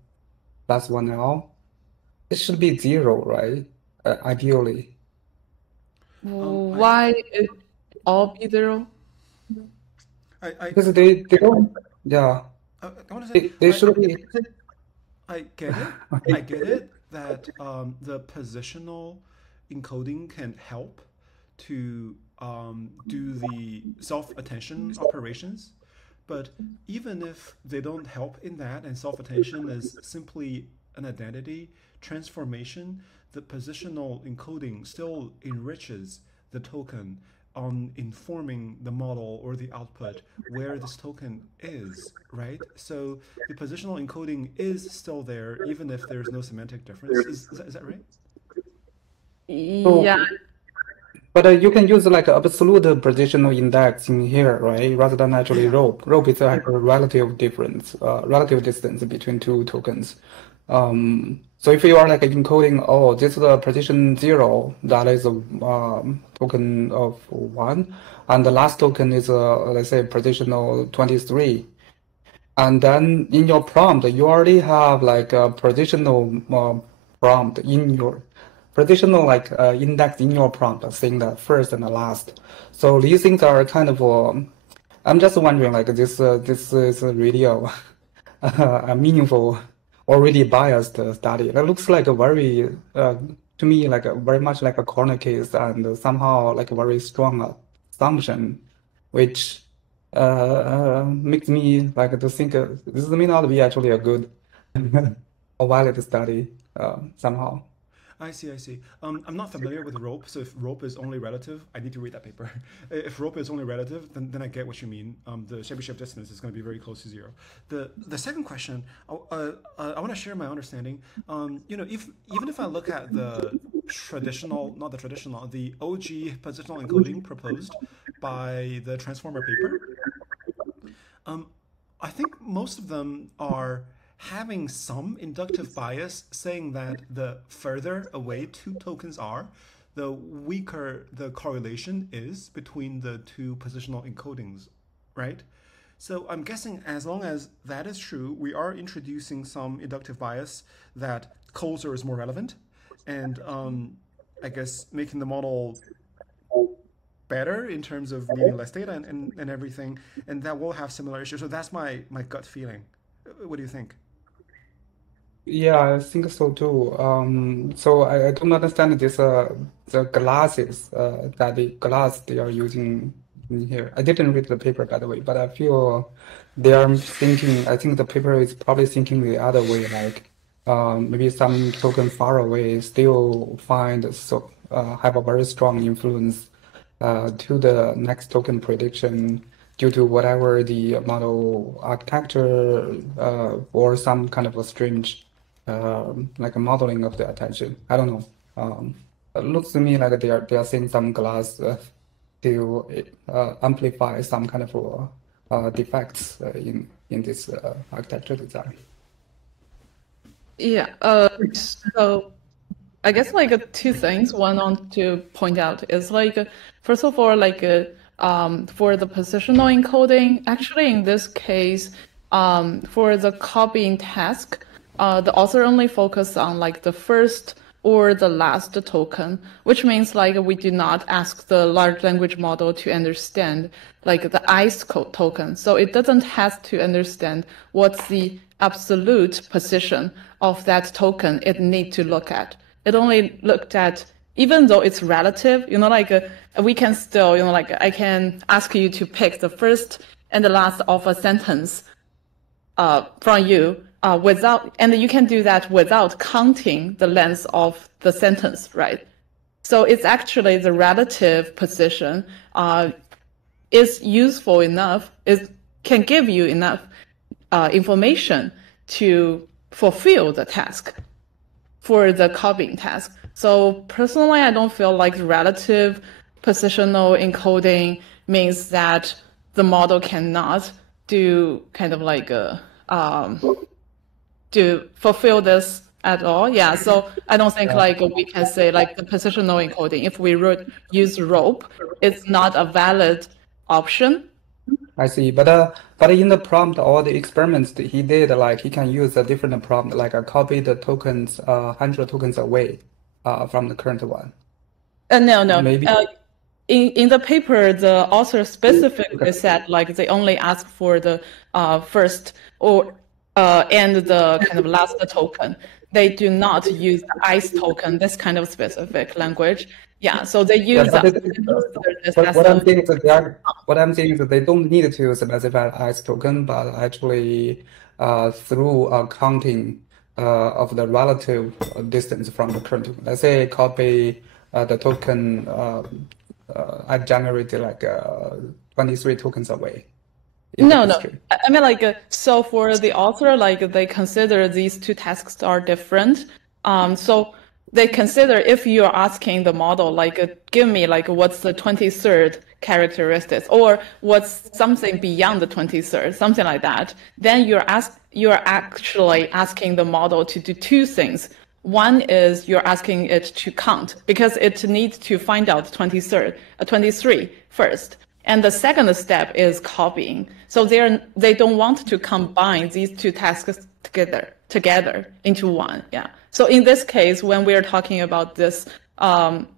plus 1L, it should be 0, right? Ideally. Why it all be 0? Because they don't, yeah. I want to say they should be. I get it. Okay. I get it that the positional encoding can help to do the self-attention operations, but even if they don't help in that and self-attention is simply an identity transformation, the positional encoding still enriches the token on informing the model or the output where this token is, right? So the positional encoding is still there even if there's no semantic difference. Is that right? Yeah. But you can use like absolute positional index in here, right? Rather than actually rope. Rope is like a relative difference, relative distance between two tokens. So if you are like encoding, oh, this is a position 0, that is a token of 1, and the last token is let's say positional 23. And then in your prompt, you already have like a positional prompt in your positional index in your prompt, saying the first and the last. So these things are kind of I'm just wondering, like this is really a meaningful or really biased study. That looks like a very to me like very much like a corner case and somehow like a very strong assumption, which makes me like to think this may not be actually a good or valid study somehow. I see. I'm not familiar with rope, so if rope is only relative, I need to read that paper. If rope is only relative, then I get what you mean. The Chebyshev distance is going to be very close to zero. The second question, I want to share my understanding. Even if I look at the OG positional encoding proposed by the transformer paper, I think most of them are having some inductive bias, saying that the further away two tokens are, the weaker the correlation is between the two positional encodings, right? So I'm guessing as long as that is true, we are introducing some inductive bias that closer is more relevant, and I guess making the model better in terms of needing less data and everything, and that will have similar issues. So that's my gut feeling. What do you think? Yeah, I think so too. So I don't understand this the glasses that the glass they are using in here. I didn't read the paper by the way, but I feel they are thinking. I think the paper is probably thinking the other way, like maybe some token far away still have a very strong influence to the next token prediction due to whatever the model architecture or some kind of a strange like a modeling of the attention. I don't know. It looks to me like they are seeing some glass to amplify some kind of defects in this architecture design. Yeah. So I guess like two things. One on to point out is like first of all like for the positional encoding. Actually, in this case, for the copying task. The author only focused on like the first or the last token, which means like we do not ask the large language model to understand like the ICE token. So it doesn't have to understand what's the absolute position of that token it need to look at. It only looked at, even though it's relative, we can still, I can ask you to pick the first and the last of a sentence from you. And you can do that without counting the length of the sentence, right? So it's actually the relative position is useful enough, it can give you enough information to fulfill the task for the copying task. So personally, I don't feel like relative positional encoding means that the model cannot do kind of like to fulfill this at all. Yeah, so I don't think like we can say like the positional encoding, if we use rope, it's not a valid option. I see, but in the prompt or the experiments that he did, like he can use a different prompt, like copy the tokens 100 tokens away from the current one. No. Maybe. In the paper, the author specifically said like they only ask for the first or and the kind of last token. They do not use the ICE token, this kind of specific language. Yeah, so they use what I'm saying is that they don't need to specify ICE token, but actually through counting of the relative distance from the current token. Let's say copy the token I generated like 23 tokens away. No. I mean, like, so for the author, like, they consider these two tasks are different. So they consider if you're asking the model, like, give me, like, what's the 23rd characteristics, or what's something beyond the 23rd, something like that, then you're actually asking the model to do two things. One is you're asking it to count because it needs to find out 23 first. And the second step is copying. So they don't want to combine these two tasks together into one. Yeah. So in this case, when we're talking about this,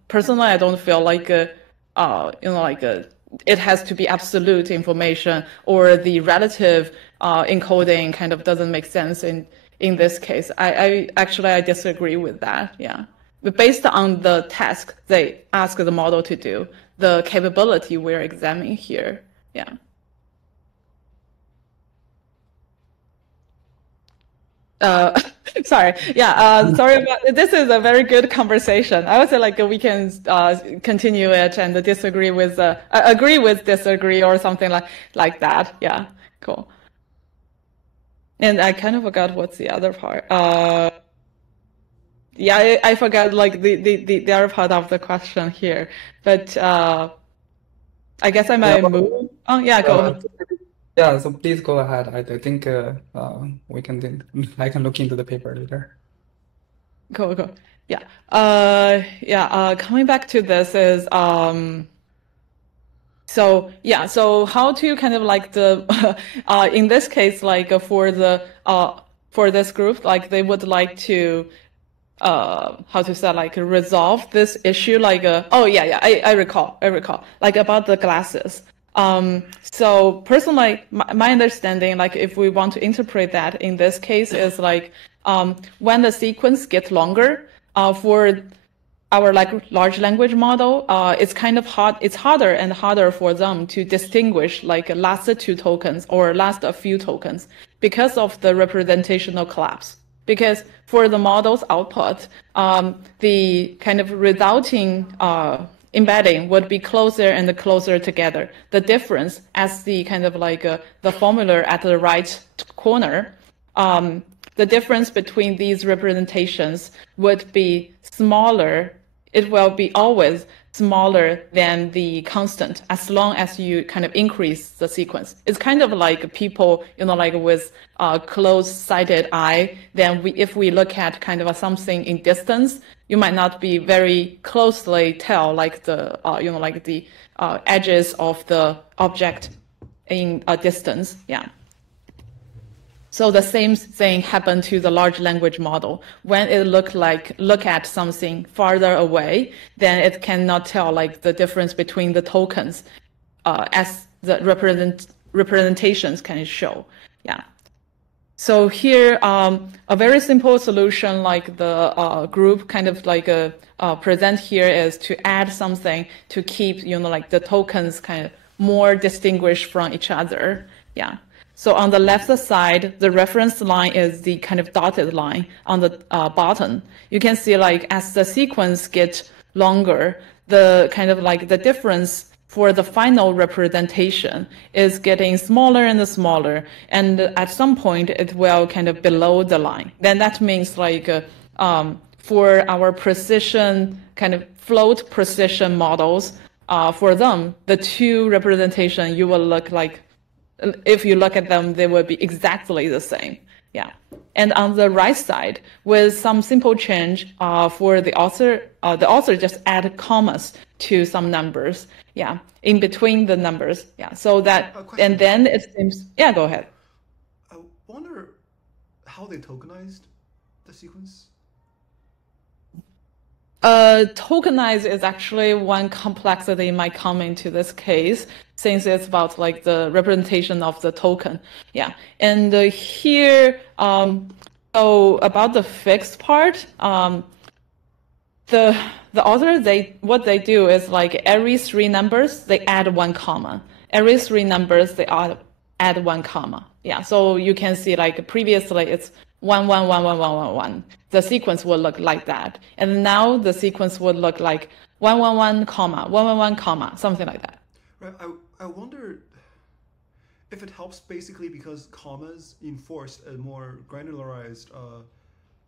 personally, I don't feel like it has to be absolute information, or the relative encoding kind of doesn't make sense in this case. I disagree with that. Yeah. But based on the task they ask the model to do, the capability we're examining here. Yeah. Sorry. Yeah. Sorry about this. Is a very good conversation. I would say like we can continue it and disagree with agree with disagree or something like that. Yeah. Cool. And I kind of forgot what's the other part. Yeah, I forgot like the other part of the question here, but I guess I might move. Oh yeah, go ahead. Yeah, so please go ahead. I think we can I can look into the paper later. Cool. Yeah. Coming back to this is so how to kind of like the in this case, like for this group, like they would like to how to say, like resolve this issue, like I recall like about the glasses. So personally, my understanding, like if we want to interpret that in this case, is like when the sequence gets longer, for our like large language model, it's kind of hard. It's harder and harder for them to distinguish like last two tokens or last a few tokens because of the representational collapse. Because for the model's output, the kind of resulting embedding would be closer and closer together. The difference, as the kind of like the formula at the right corner, the difference between these representations would be smaller. It will be always smaller than the constant as long as you kind of increase the sequence. It's kind of like people, like with close-sighted eye, then if we look at kind of something in distance, you might not be very closely tell like the, like the edges of the object in a distance. Yeah. So the same thing happened to the large language model. When it look at something farther away, then it cannot tell like the difference between the tokens, as the representations can show. Yeah. So here, a very simple solution like the group kind of like present here is to add something to keep like the tokens kind of more distinguished from each other. Yeah. So on the left side, the reference line is the kind of dotted line on the bottom. You can see like as the sequence gets longer, the kind of like the difference for the final representation is getting smaller and smaller. And at some point, it will kind of below the line. Then that means like for our precision, kind of float precision models, for them, the two representation, you will look like, if you look at them, they will be exactly the same. Yeah. And on the right side, with some simple change for the author just add commas to some numbers. Yeah. In between the numbers. Yeah. So that, and then it seems, yeah, go ahead. I wonder how they tokenized the sequence. Tokenize is actually one complexity might come into this case, since it's about like the representation of the token. Yeah. And here, so about the fixed part, the author, what they do is like every three numbers, they add one comma. Every three numbers, they add one comma. Yeah. So you can see like previously it's 1, 1, 1, 1, 1, 1, 1. The sequence will look like that. And now the sequence would look like 1, 1, 1, comma, 1, 1, 1, comma, something like that. Right. I wonder if it helps basically because commas enforce a more granularized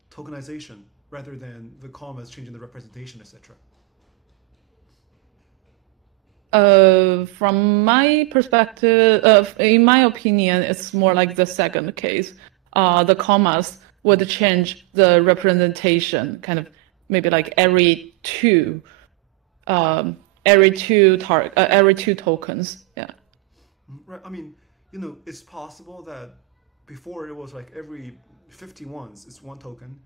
tokenization rather than the commas changing the representation, etc. From my perspective, in my opinion, it's more like the second case. The commas would change the representation kind of maybe like every two every two tokens. Yeah. Right. I mean, it's possible that before it was like every 50 ones, it's one token.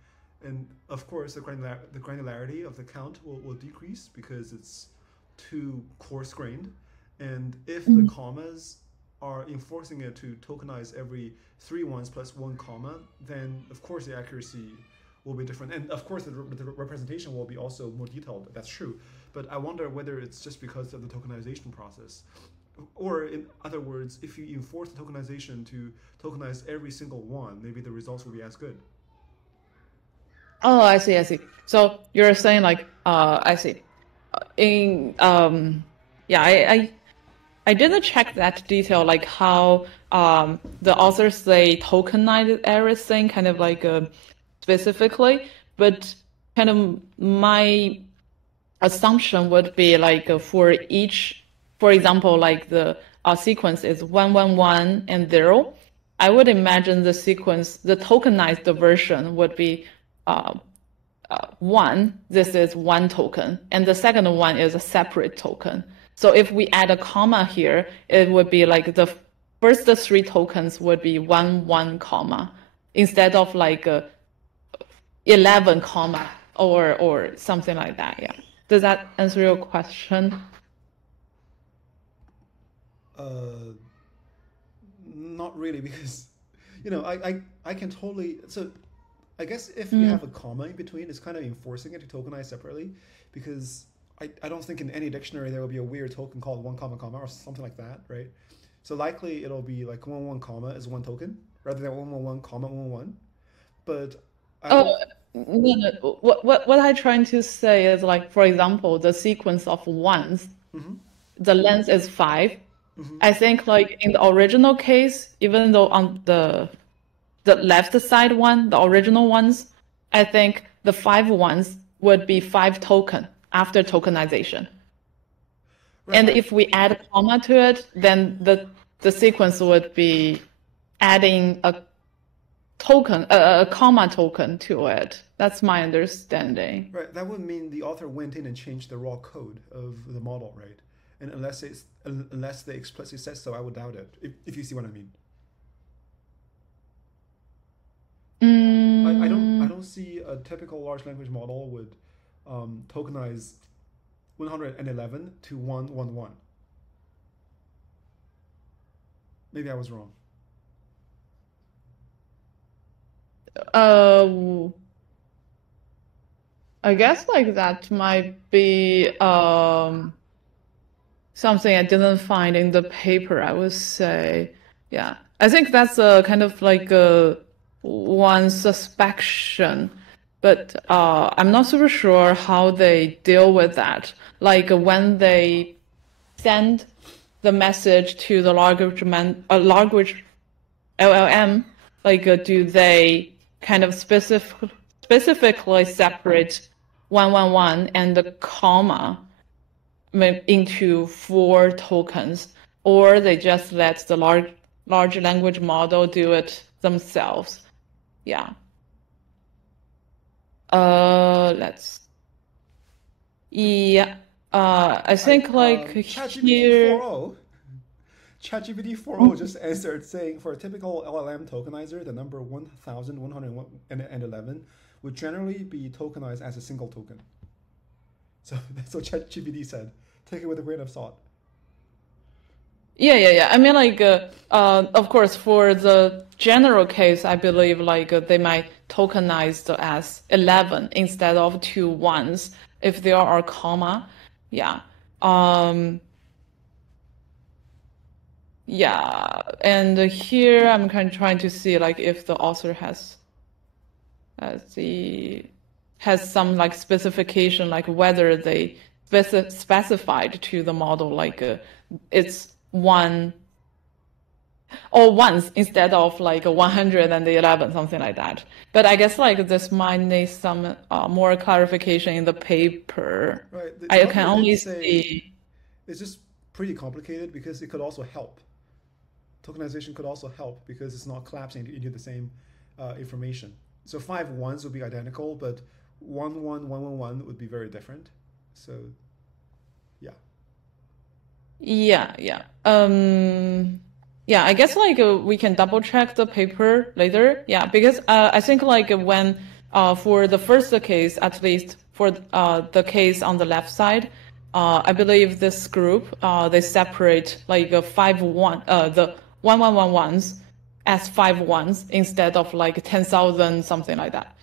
And of course, the granularity of the count will decrease because it's too coarse-grained. And if the commas are enforcing it to tokenize every 3 ones plus 1 comma, then of course the accuracy will be different. And of course the representation will be also more detailed. That's true. But I wonder whether it's just because of the tokenization process. Or in other words, if you enforce the tokenization to tokenize every single one, maybe the results will be as good. Oh, I see. So you're saying like, I see. I didn't check that detail, like how the authors they tokenized everything kind of like specifically, but kind of my assumption would be like for each, for example, like the sequence is 111 and 0. I would imagine the sequence, the tokenized version would be 1. This is 1 token, and the second one is a separate token. So if we add a comma here, it would be like the first 3 tokens would be 1 comma instead of like 11 comma or something like that. Yeah. Does that answer your question? Not really, because I can totally. So I guess if you have a comma in between, it's kind of enforcing it to tokenize separately, because I don't think in any dictionary there will be a weird token called 1 comma comma or something like that, right? So likely it'll be like 1 comma is 1 token rather than 1 comma 1. But no. What I'm trying to say is like, for example, the sequence of ones, the length is 5. I think like in the original case, even though on the left side one, the original ones, I think the 5 ones would be 5 token after tokenization. Right. And if we add a comma to it, then the sequence would be adding a token, a comma token to it. That's my understanding. Right. That would mean the author went in and changed the raw code of the model, right? And unless they explicitly said so, I would doubt it. If you see what I mean. I don't see a typical large language model would tokenize 111 to 111. Maybe I was wrong. I guess like that might be something I didn't find in the paper, I would say. Yeah, I think that's a kind of like one suspicion, but I'm not super sure how they deal with that. Like when they send the message to the language LLM, like do they kind of specifically separate 111 and the comma into 4 tokens, or they just let the large language model do it themselves? Yeah. I think like here. ChatGPT 4.0 just answered saying for a typical LLM tokenizer, the number 1111 would generally be tokenized as a single token. So that's what ChatGPT said. Take it with a grain of salt. Yeah. I mean, like, of course, for the general case, I believe like they might tokenize as 11 instead of 2 ones if there are comma. Yeah. Yeah, and here I'm kind of trying to see like if the author has some like specification, like whether they specified to the model like it's 1 or once instead of like 111, something like that. But I guess like this might need some more clarification in the paper. Right. I can only see it's just pretty complicated because it could also help. Tokenization could also help because it's not collapsing into the same information. So 5 ones would be identical, but 11111 would be very different. So, yeah. Yeah. Yeah, I guess like we can double check the paper later. Yeah, because I think like when for the first case, at least for the case on the left side, I believe this group they separate like the 1111s as 5 ones instead of like 10,000 something like that.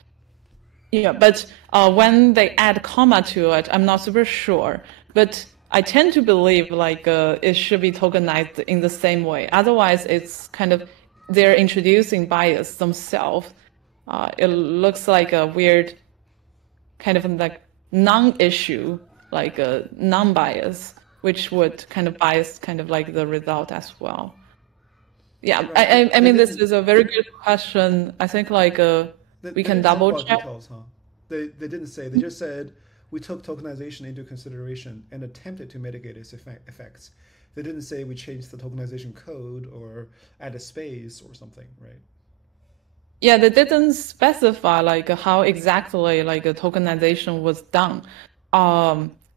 Yeah, but when they add comma to it, I'm not super sure. But I tend to believe like it should be tokenized in the same way. Otherwise, it's kind of they're introducing bias themselves. It looks like a weird kind of like non-issue, like a non-bias, which would kind of bias kind of like the result as well. Yeah, right. I mean, this is a very good question. I think like we can double check. Details, huh? They didn't say. They just said we took tokenization into consideration and attempted to mitigate its effects. They didn't say we changed the tokenization code or add a space or something, right? Yeah, they didn't specify like how exactly like a tokenization was done.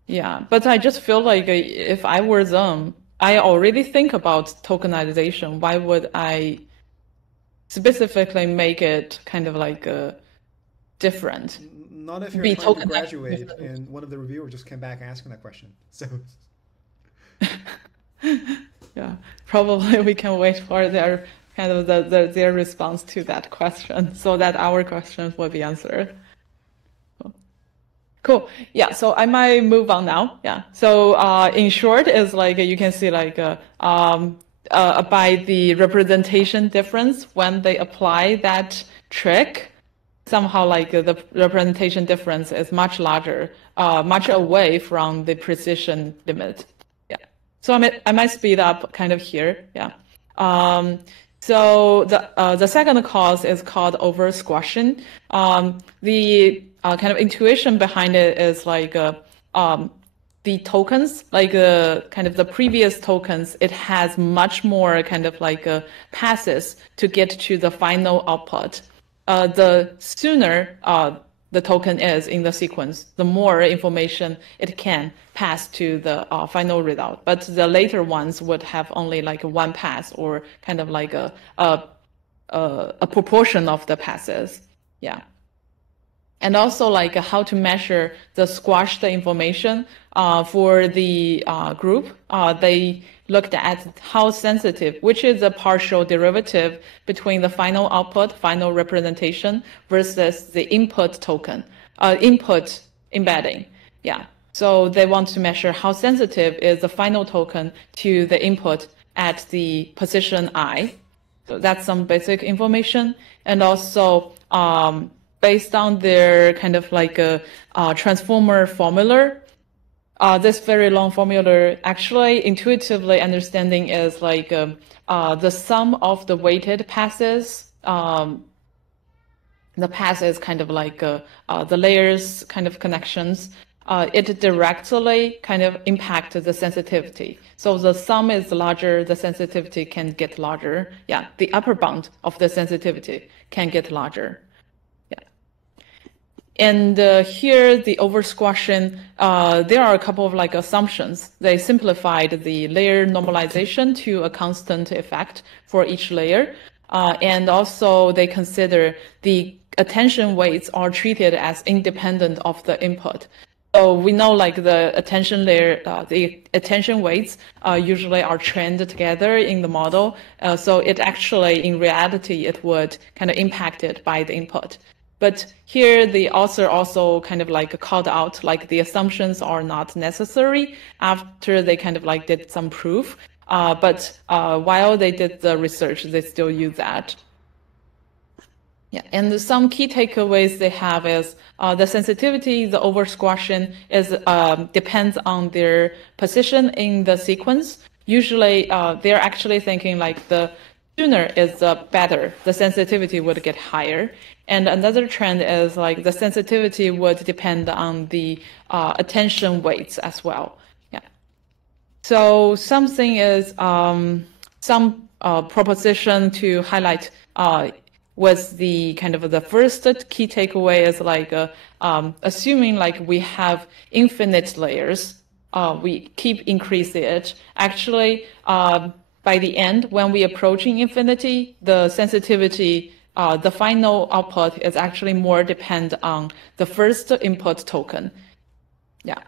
Yeah, but I just feel like if I were them, I already think about tokenization. Why would I specifically make it kind of like different? Not if you're trying to graduate and one of the reviewers just came back asking that question. So yeah, probably we can wait for their kind of their response to that question so that our questions will be answered. Cool. Yeah, so I might move on now. Yeah. So in short, is like you can see like by the representation difference when they apply that trick, somehow like the representation difference is much larger, much away from the precision limit. Yeah. So I might speed up kind of here. Yeah. So the second cause is called over squashing. The kind of intuition behind it is like the tokens, like kind of the previous tokens, it has much more kind of like passes to get to the final output. The sooner the token is in the sequence, the more information it can pass to the final result. But the later ones would have only like one pass or kind of like a proportion of the passes. Yeah. And also like how to measure the squashed information for the group. They looked at how sensitive, which is a partial derivative between the final output, final representation versus the input token, input embedding. Yeah. So they want to measure how sensitive is the final token to the input at the position I. So that's some basic information. And also, based on their kind of like a transformer formula, this very long formula actually intuitively understanding is like the sum of the weighted passes. The passes kind of like the layers kind of connections. It directly kind of impacts the sensitivity. So the sum is larger, the sensitivity can get larger. Yeah, the upper bound of the sensitivity can get larger. And here, the over squashing, there are a couple of like assumptions. They simplified the layer normalization to a constant effect for each layer. And also they consider the attention weights are treated as independent of the input. So we know like the attention layer, the attention weights usually are trained together in the model. So it actually, in reality, it would kind of impact it by the input. But here the author also kind of like called out like the assumptions are not necessary after they kind of like did some proof. But while they did the research, they still use that. Yeah, and some key takeaways they have is the sensitivity, the over squashing is depends on their position in the sequence. Usually they're actually thinking like the sooner is better, the sensitivity would get higher. And another trend is like the sensitivity would depend on the attention weights as well. Yeah. So something is some proposition to highlight was the kind of the first key takeaway is like assuming like we have infinite layers we keep increasing it. Actually, by the end, when we approaching infinity, the sensitivity, the final output is actually more dependent on the first input token. Yeah.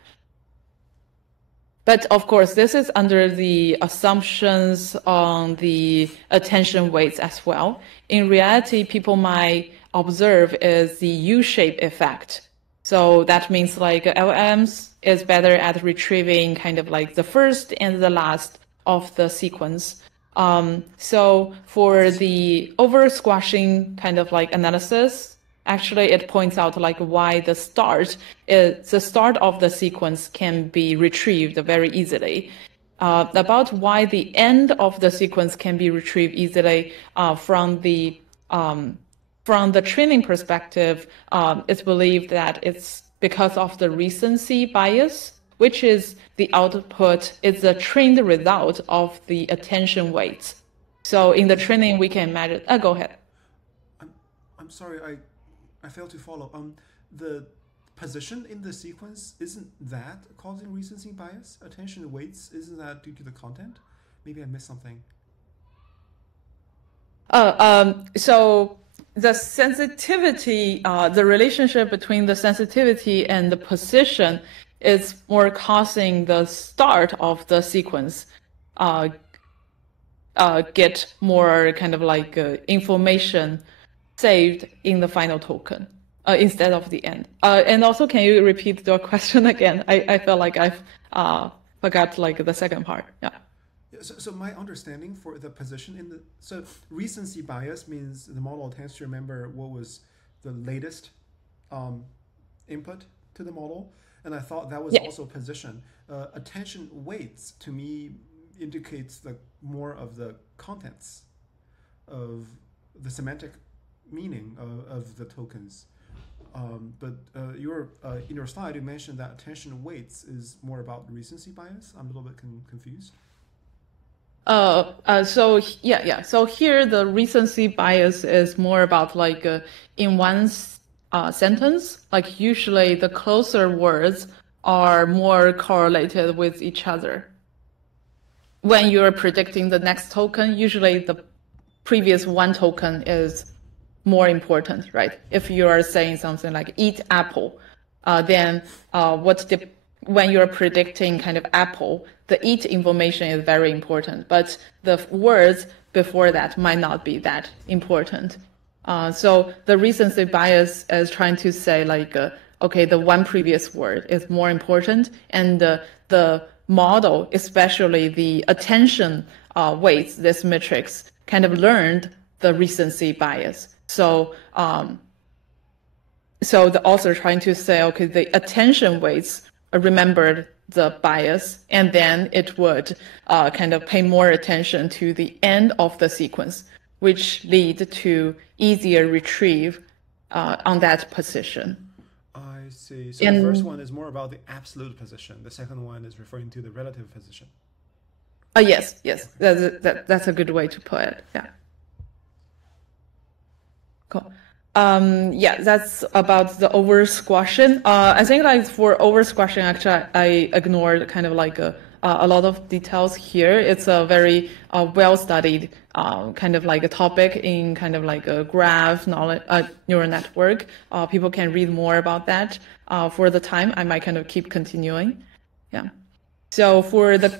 But of course, this is under the assumptions on the attention weights as well. In reality, people might observe is the U-shape effect. So that means like LLMs is better at retrieving kind of like the first and the last of the sequence. So for the over squashing kind of like analysis, actually it points out like why the start of the sequence can be retrieved very easily. About why the end of the sequence can be retrieved easily from the training perspective, it's believed that it's because of the recency bias, which is the output, is the trained result of the attention weights. So in the training, we can imagine. Go ahead. I'm sorry, I failed to follow. The position in the sequence, isn't that causing recency bias? Attention weights, isn't that due to the content? Maybe I missed something. So the sensitivity, the relationship between the sensitivity and the position is more causing the start of the sequence get more kind of like information saved in the final token instead of the end. And also, can you repeat your question again? I felt like I've forgot like the second part. Yeah. So my understanding for the position in the, so recency bias means the model tends to remember what was the latest input to the model. And I thought that was also position. Attention weights to me indicates the more of the contents of the semantic meaning of the tokens. But in your slide, you mentioned that attention weights is more about recency bias. I'm a little bit confused. So here the recency bias is more about like in one sentence, like usually the closer words are more correlated with each other. When you're predicting the next token, usually the previous one token is more important, right? If you are saying something like eat apple, then when you're predicting kind of apple, the eat information is very important, but the words before that might not be that important. So the recency bias is trying to say like, okay, the one previous word is more important, and the model, especially the attention weights, this matrix, kind of learned the recency bias. So the author trying to say, okay, the attention weights remembered the bias, and then it would kind of pay more attention to the end of the sequence, which lead to easier retrieve on that position. I see. So the first one is more about the absolute position. The second one is referring to the relative position. Yes. Okay. That's a good way to put it. Yeah. Cool. That's about the over squashing. I think like for over squashing, actually, I ignored kind of like a lot of details here. It's a very well studied kind of like a topic in kind of like a graph knowledge neural network. People can read more about that. For the time, I might kind of keep continuing. Yeah. So for the,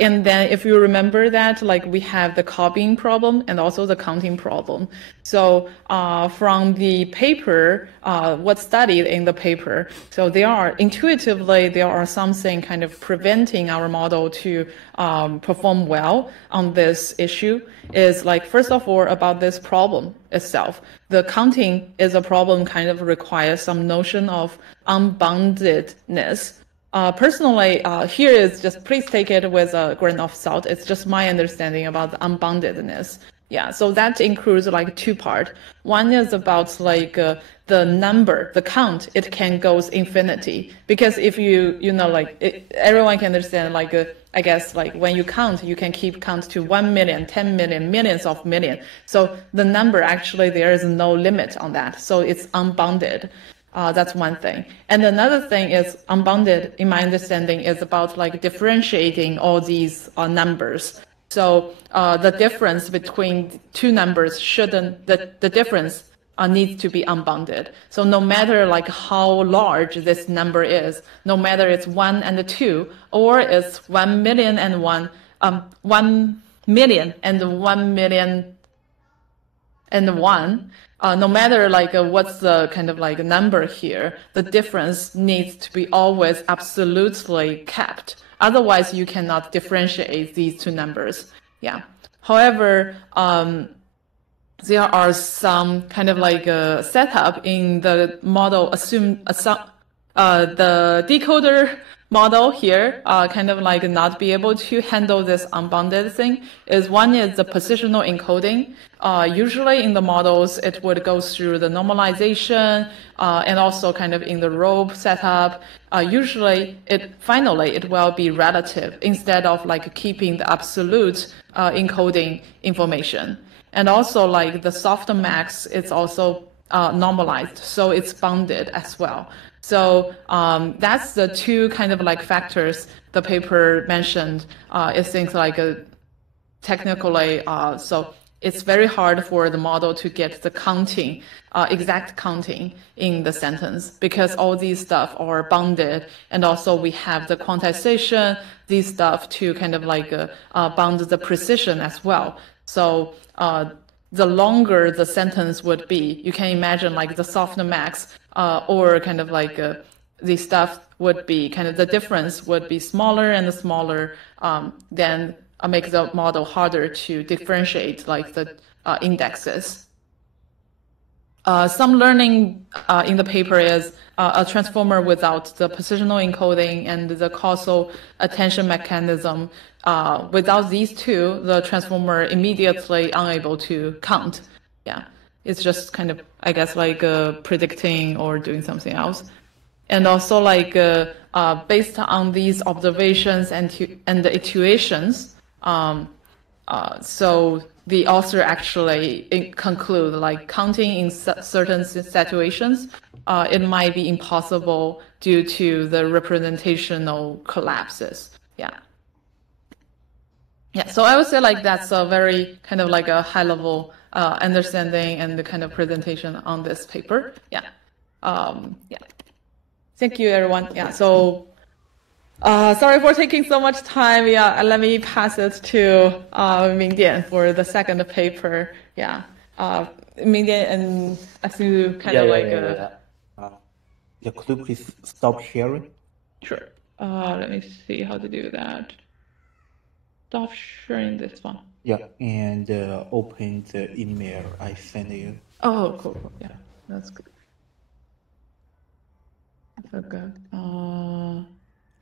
and then if you remember that, like we have the copying problem and also the counting problem. So from the paper, what's studied in the paper, so there are something kind of preventing our model to perform well on this issue is like, first of all, about this problem itself. The counting is a problem kind of requires some notion of unboundedness. Personally, here is just please take it with a grain of salt. It's just my understanding about the unboundedness. Yeah, so that includes like two parts. One is about like the number, the count. It can goes infinity because if everyone can understand like I guess like when you count, you can keep count to 1 million, 10 million, millions of million. So the number actually there is no limit on that. So it's unbounded. That's one thing. And another thing is unbounded, in my understanding, is about like differentiating all these numbers. So the difference between two numbers the difference needs to be unbounded. So no matter like how large this number is, no matter it's 1 and 2, or it's 1 million and 1 million and 1 million and 1, no matter like what's the kind of like number here, the difference needs to be always absolutely kept. Otherwise, you cannot differentiate these two numbers. Yeah. However, there are some kind of like a setup in the model. The decoder model here kind of like not be able to handle this unbounded thing. One is the positional encoding. Usually in the models, it would go through the normalization and also kind of in the row setup. Usually, finally it will be relative instead of like keeping the absolute encoding information. And also like the softmax, it's also normalized, so it's bounded as well. So that's the two kind of like factors the paper mentioned. It things like technically, so it's very hard for the model to get the counting, exact counting in the sentence because all these stuff are bounded, and also we have the quantization, these stuff to kind of like bound the precision as well. So the longer the sentence would be, you can imagine like the softmax or kind of like the stuff would be kind of the difference would be smaller and smaller, then make the model harder to differentiate like the indexes. Some learning in the paper is a transformer without the positional encoding and the causal attention mechanism. Without these two, the transformer immediately unable to count. Yeah, it's just kind of, I guess, like predicting or doing something else. And also like based on these observations and the intuitions, so the author actually conclude like counting in certain situations, it might be impossible due to the representational collapses. Yeah. Yeah, so I would say like that's a very kind of like a high level understanding and the kind of presentation on this paper. Yeah. Yeah. Thank you, everyone. Yeah, so sorry for taking so much time. Yeah, let me pass it to Mingdian for the second paper. Yeah, Mingdian, and I think you kind of like. Yeah, could you please stop sharing? Sure. Let me see how to do that. Stop sharing this one. Yeah, and open the email I sent you. Oh, cool. Yeah, that's good. Okay.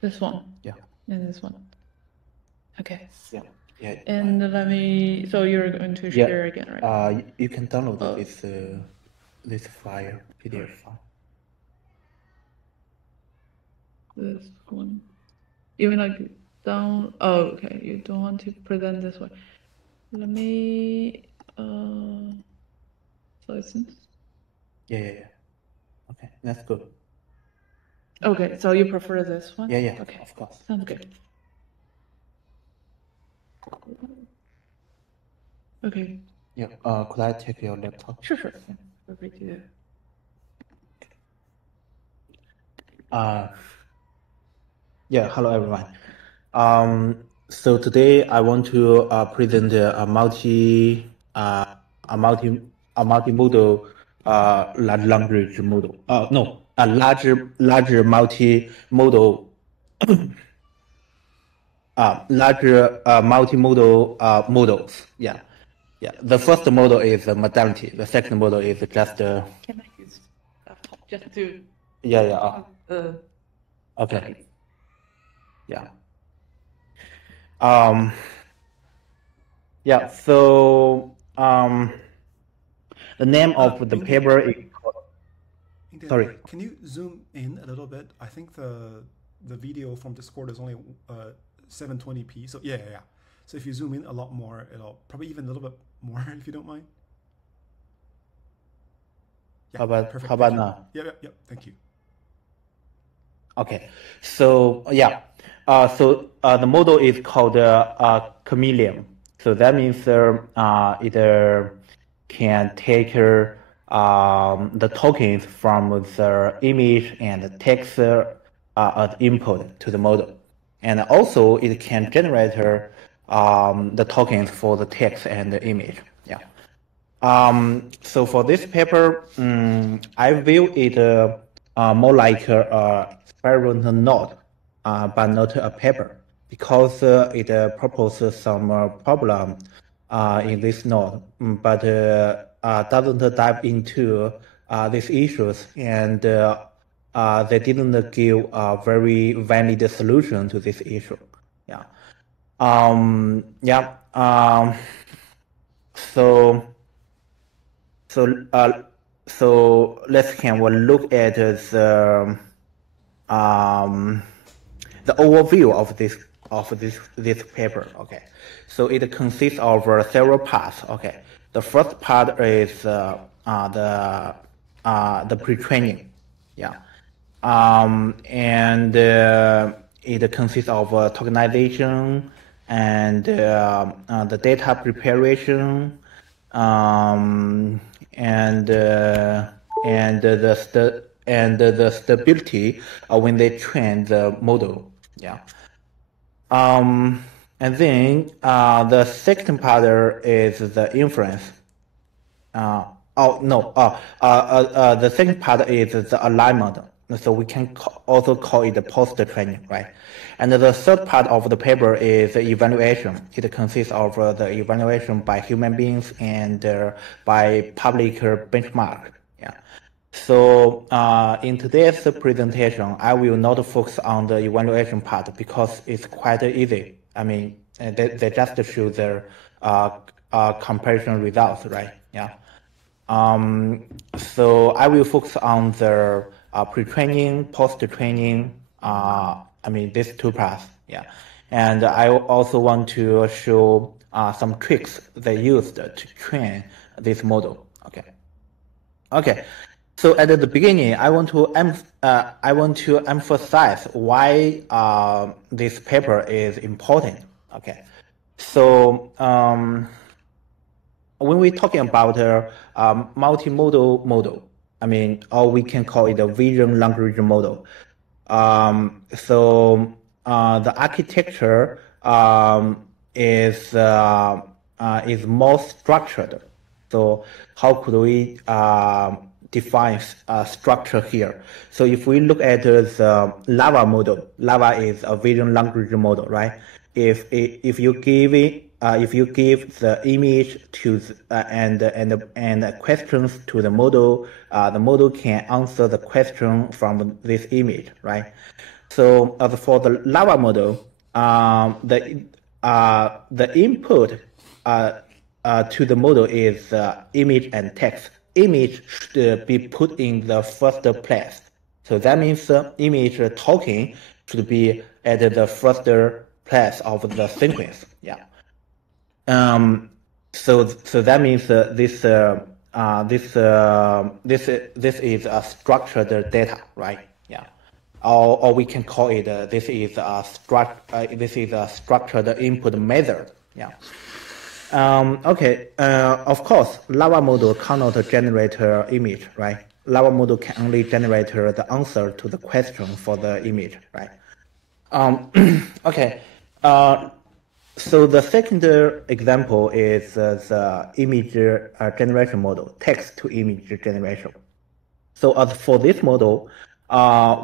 This one. Yeah. And this one. Okay. Yeah. Yeah. And let me. So you're going to share again, right? You can download this file, PDF file. This one. Even like down. Oh, okay. You don't want to present this way. Let me. License. Yeah. Okay, that's good. Okay, so you prefer this one? Yeah. Okay, of course. Sounds good. Okay. Yeah. Could I take your laptop? Sure. Yeah, feel free to do. Yeah. Hello, everyone. So today I want to present a multimodal large language model. No, a large multimodal multimodal models. Yeah. The first model is the modality. The second model is just. Can I use laptop just to? Yeah. Okay. Yeah. Yeah. So the name of the paper is. Sorry. Can you zoom in a little bit? I think the video from Discord is only 720p. So yeah. So if you zoom in a lot more, it'll probably even a little bit more if you don't mind. How about perfect. how about now? Yeah. Thank you. Okay, so the model is called Chameleon. So that means it can take the tokens from the image and text as input to the model, and also it can generate the tokens for the text and the image. Yeah. So for this paper, I view it more like a experimental node, but not a paper, because it proposes some problem in this node, but doesn't dive into these issues, and they didn't give a very valid solution to this issue. Yeah. So let's have a look at the overview of this paper. Okay, so it consists of several parts. Okay, the first part is the pre-training. Yeah, and it consists of tokenization and the data preparation, and the stability when they train the model. Yeah. And then the second part is the inference. The second part is the alignment. So we can also call it the post-training, right? And the third part of the paper is the evaluation. It consists of the evaluation by human beings and by public benchmark. Yeah. So in today's presentation, I will not focus on the evaluation part because it's quite easy. I mean, they just show their comparison results, right? Yeah. So I will focus on the pre-training, post-training. I mean, these two parts. Yeah. And I also want to show some tricks they used to train this model. Okay. So at the beginning, I want to emphasize why this paper is important. Okay. So when we're talking about a multimodal model, I mean, or we can call it a vision language model. So the architecture is more structured. So how could we define structure here? So if we look at the Lava model, Lava is a vision language model, right? If you give the image to and questions to the model can answer the question from this image, right? So as for the Lava model, the input to the model is image and text. Image should be put in the first place. So that means image token should be at the first place of the sequence. Yeah. So that means this is a structured data, right? Yeah. Or we can call it this is a structured input method. Yeah. Okay. Of course, Lava model cannot generate image, right? Lava model can only generate the answer to the question for the image, right? Okay. So the second example is the image generation model, text to image generation. So as for this model,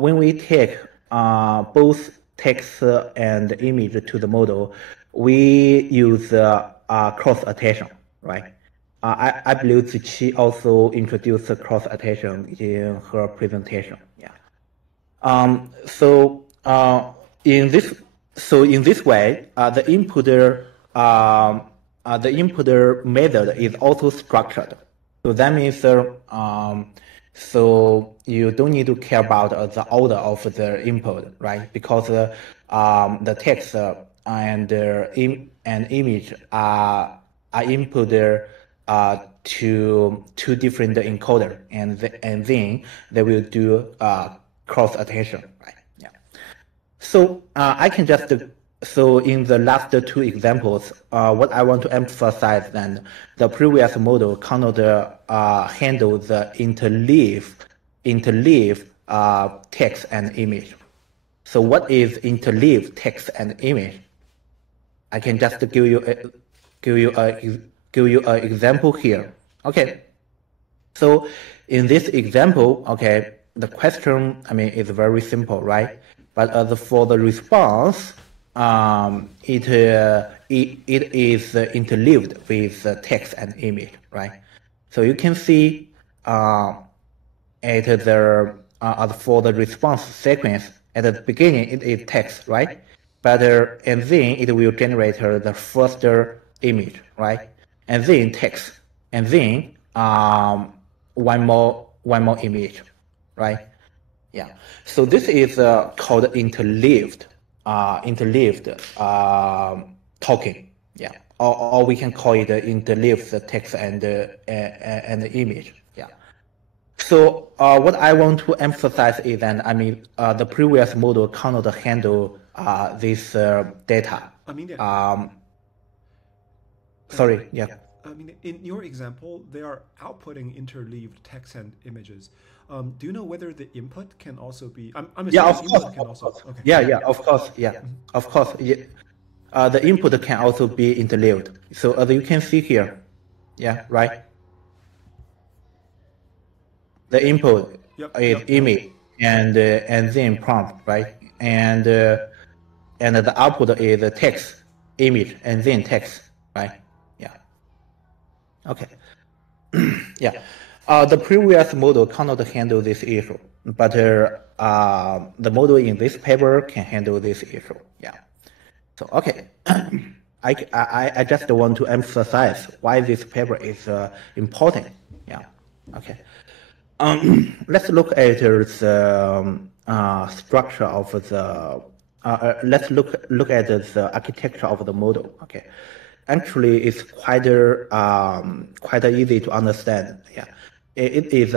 when we take both text and image to the model, we use cross attention, right? I believe Ziqi also introduced cross attention in her presentation. Yeah. In this way, the inputter method is also structured. So that means so you don't need to care about the order of the input, right? Because the text and image are input to two different encoder, and then they will do cross attention, right? Yeah. So I can just so in the last two examples, what I want to emphasize then the previous model cannot handle the interleave text and image. So what is interleave text and image? I can just give you an example here. Okay. So in this example, okay, the question, I mean, is very simple, right? But as for the response, it is interleaved with text and image, right? So you can see as for the response sequence, at the beginning it is text, right? But and then it will generate the first image, right? And then text, and then one more image, right? Yeah. So this is called interleaved talking. Yeah. Or we can call it interleaved text and image. Yeah. So what I want to emphasize is that the previous model cannot handle this data. Sorry. Yeah. In your example, they are outputting interleaved text and images. Do you know whether the input can also be? I'm yeah, of course. Okay. Yeah, of course. Yeah, of course. Yeah. The input can also be interleaved. So as you can see here, yeah, right. The input is image and then prompt, right? And the output is the text, image, and then text, right? Yeah. Okay. Yeah. The previous model cannot handle this issue, but the model in this paper can handle this issue. Yeah. So okay, I just want to emphasize why this paper is important. Yeah. Okay. Let's look at the structure of the. Let's look at the architecture of the model. Okay. Actually, it's quite easy to understand. Yeah. It's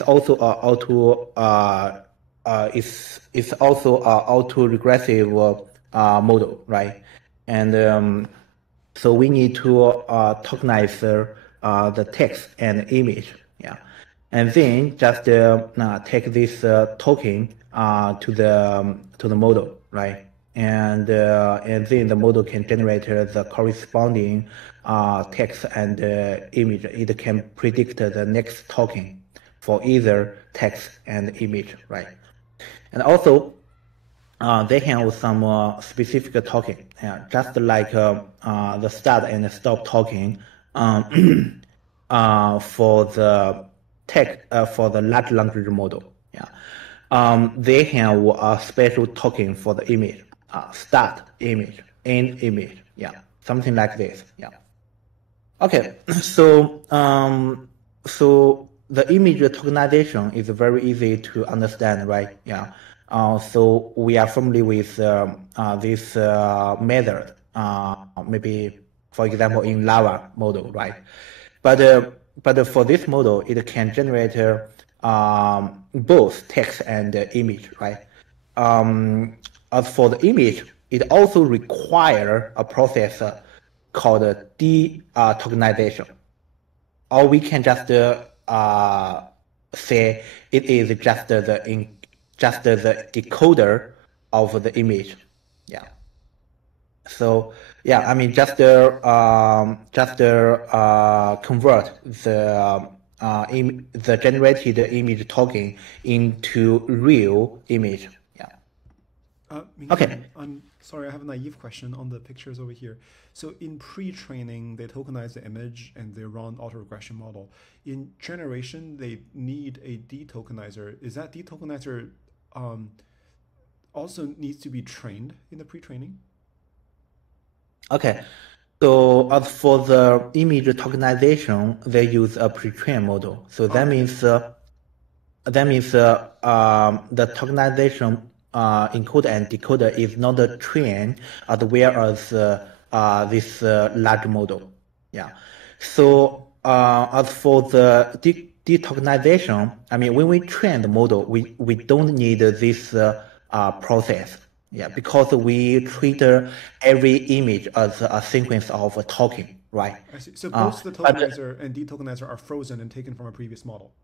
also auto-regressive model, right? And so we need to tokenize the text and image, yeah, and then just take this token to the model, right? And then the model can generate the corresponding text and image. It can predict the next token for either text and image, right? And also, they have some specific token, just like the start and stop token for the text for the large language model. Yeah, they have a special token for the image. Start image, end image, yeah, something like this, yeah. Okay, so the image tokenization is very easy to understand, right? Yeah. So we are familiar with this method, maybe for example in Lava model, right? But for this model, it can generate both text and image, right? As for the image, it also requires a process called de-tokenization. Or we can just say it is just the decoder of the image. Yeah. So yeah, just convert the generated image token into real image. Okay. I'm sorry, I have a naive question on the pictures over here. So in pre-training, they tokenize the image and they run auto-regression model. In generation, they need a detokenizer. Is that detokenizer also needs to be trained in the pre-training? Okay. So as for the image tokenization, they use a pre-trained model. So that means the tokenization encoder and decoder is not trained as well as this large model. Yeah. So as for the detokenization, I mean, when we train the model, we don't need this process. Yeah, because we treat every image as a sequence of talking, right? I see. So both the tokenizer and detokenizer are frozen and taken from a previous model.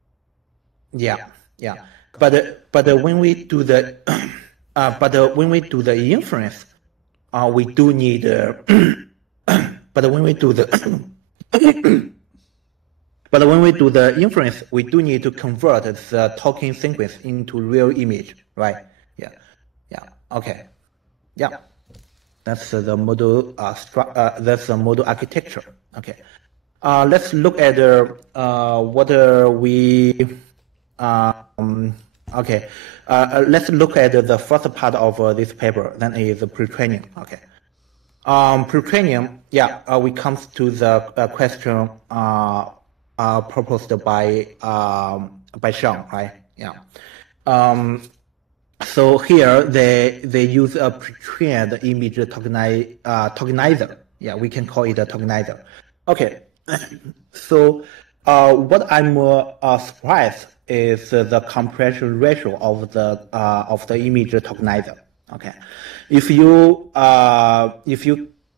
Yeah. But when we do the when we do the inference, we do need. But when we do the but when we do the inference, we do need to convert the talking sequence into real image, right? Yeah. Okay. Yeah. That's the model. That's the model architecture. Okay. Let's look at what we. Okay. Let's look at the first part of this paper. Then is pre-training. Okay. Pre-training. Yeah. We come to the question proposed by Jiang, right? Yeah. So here they use a pre-trained image tokenizer. Yeah, we can call it a tokenizer. Okay. So what I'm surprised is the compression ratio of the image tokenizer. Okay. If you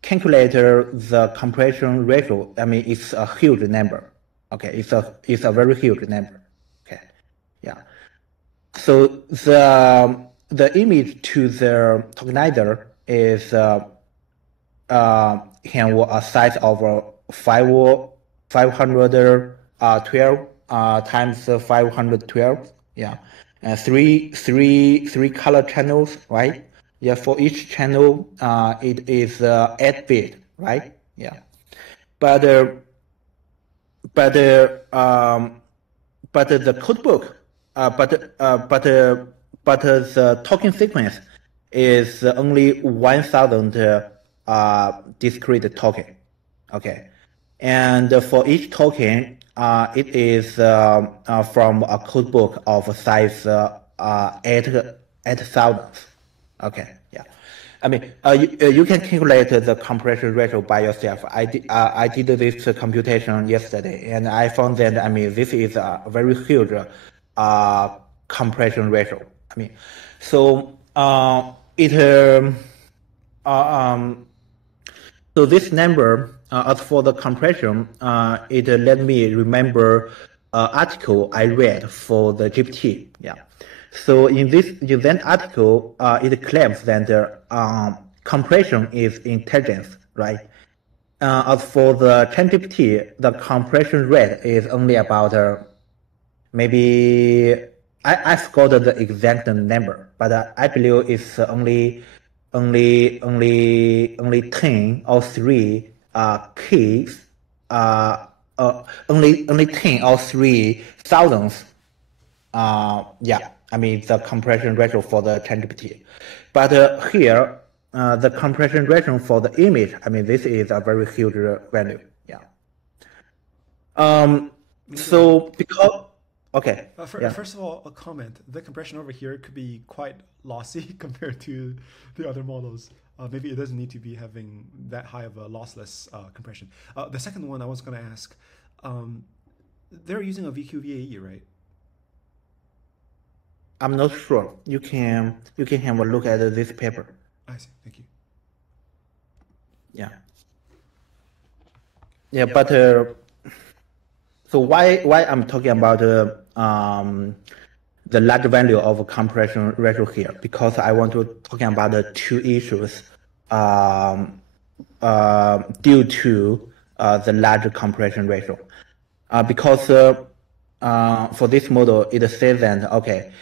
calculate the compression ratio, I mean it's a huge number. Okay, it's a very huge number. Okay. Yeah. So the image to the tokenizer is can a size of 512 times 512. Yeah, and three color channels, right? Yeah, for each channel, it is 8 bit, right? Yeah, but the codebook. But the talking sequence is only 1,000 discrete token. Okay, and for each token, it is from a codebook of size 8,000. Okay, yeah. I mean, you can calculate the compression ratio by yourself. I did this computation yesterday, and I found that this is a very huge compression ratio. I mean, so so this number, as for the compression, it let me remember an article I read for the GPT. Yeah. So in that article, it claims that compression is intelligence, right? As for the ChatGPT, the compression rate is only about maybe I forgot the exact number, but I believe it's only 10 or 3 keys, only 10 or 3 thousandths. Yeah, the compression ratio for the ChatGPT. But here, the compression ratio for the image, this is a very huge value. Yeah. So because okay. First of all, a comment. The compression over here could be quite lossy compared to the other models. Maybe it doesn't need to be having that high of a lossless compression. The second one I was going to ask, they're using a VQVAE, right? I'm not sure. You can have a look at this paper. I see. Thank you. Yeah. Yeah, but so why I'm talking about the large value of compression ratio here? Because I want to talk about the two issues due to the large compression ratio. Because for this model, it says that okay,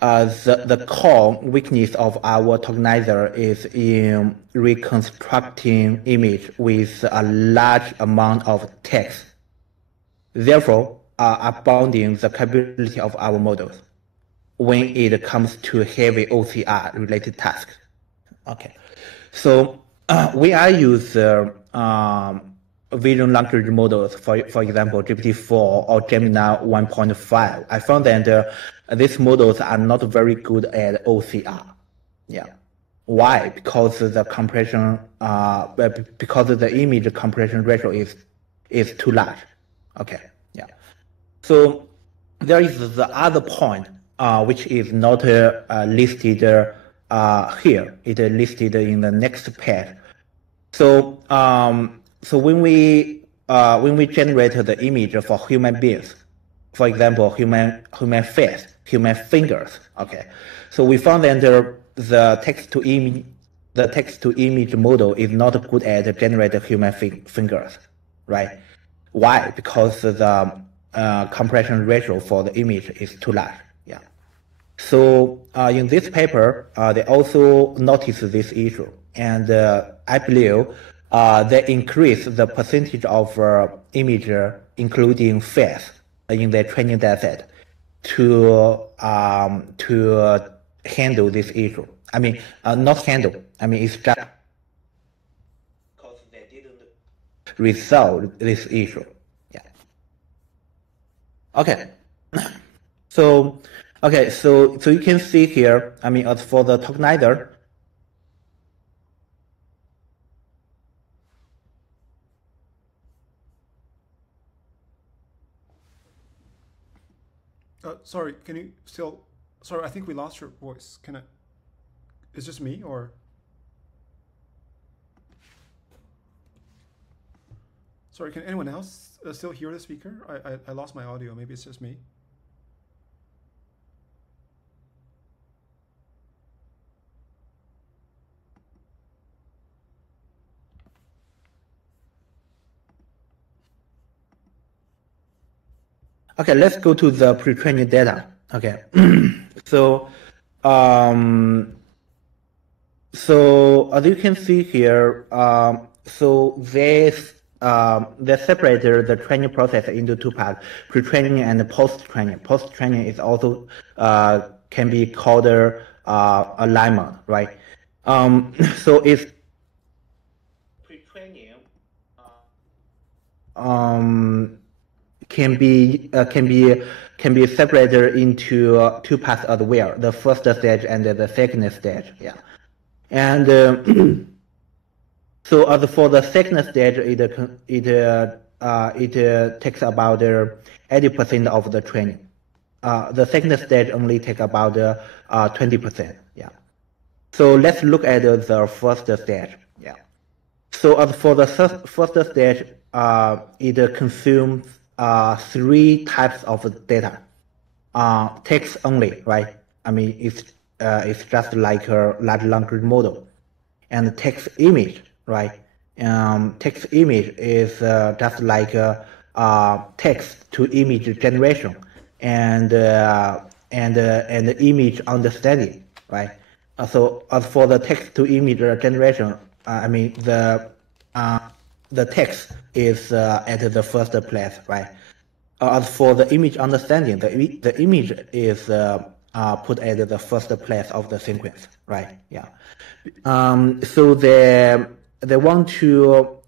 the core weakness of our tokenizer is in reconstructing image with a large amount of text. Therefore, abounding the capability of our models when it comes to heavy OCR related tasks. Okay, so when I use vision language models, for example, GPT-4 or Gemini 1.5, I found that these models are not very good at OCR. Yeah. Why? Because the compression, because the image compression ratio is is too large. Okay, yeah. So there is the other point, which is not listed here. It is listed in the next page. So so when we generate the image for human beings, for example, human face, human fingers. Okay, so we found that the text to image model is not good at generating human fingers, right? Why? Because the compression ratio for the image is too large. Yeah. So in this paper, they also noticed this issue, and I believe they increased the percentage of image including face in their training dataset to handle this issue. I mean, not handle. I mean, it's just because they didn't resolve this issue. Yeah. Okay. So you can see here. I mean, as for the tokenizer. Sorry, can you still? Sorry, I think we lost your voice. Can I? Is just me or? Sorry, can anyone else still hear the speaker? I lost my audio. Maybe it's just me. Okay, let's go to the pre-training data. Okay, so as you can see here, so they separated the training process into two parts: pre-training and post-training. Post-training is also can be called alignment, right? So it's pre-training. Can be separated into two parts as well: the first stage and the second stage. Yeah, and so as for the second stage, it takes about 80% of the training. The second stage only takes about 20%. Yeah. So let's look at the first stage. Yeah. So as for the first stage, it consumes three types of data. Text only, right? I mean, it's just like a large language model. And text image, right? Text image is just like text to image generation and image understanding, right? So as for the text to image generation, I mean the text is at the first place, right? As for the image understanding, the image is put at the first place of the sequence, right? Yeah. So they want to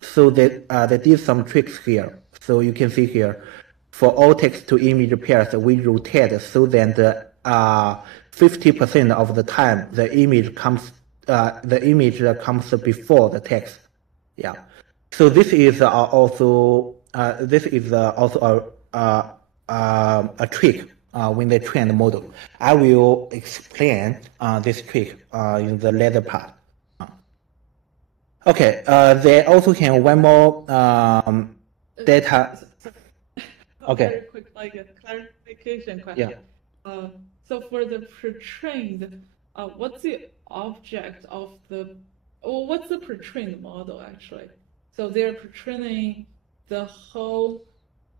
so they did some tricks here. So you can see here, for all text to image pairs, we rotate so that 50% of the time the image comes before the text. Yeah. So this is also a trick when they train the model. I will explain this trick in the later part. Okay. They also can one more data. Okay. Very quick, like a clarification question. Yeah. So for the pre-trained, what's the object of what's the pre-trained model actually? So they're pre-training the whole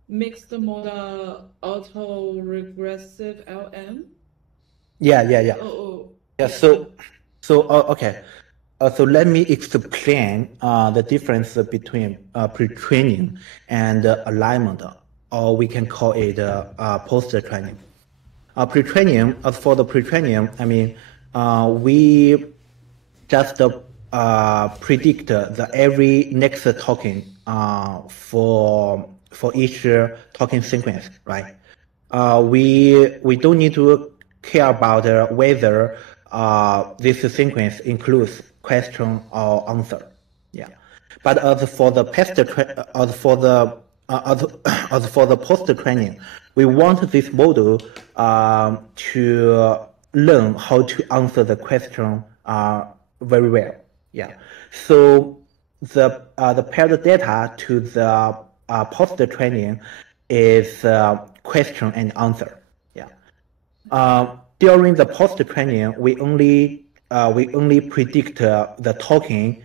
mixed modal auto-regressive LM? Yeah. Oh. Yeah. So okay. So let me explain the difference between pre-training and alignment, or we can call it post-training. Pre-training, as for the pre-training, I mean, we just predict the every next token for each token sequence, right? We don't need to care about whether this sequence includes question or answer. Yeah. But as for the post training, we want this model to learn how to answer the question very well. Yeah. So the paired data to the post training is question and answer. Yeah. During the post training, we only predict the talking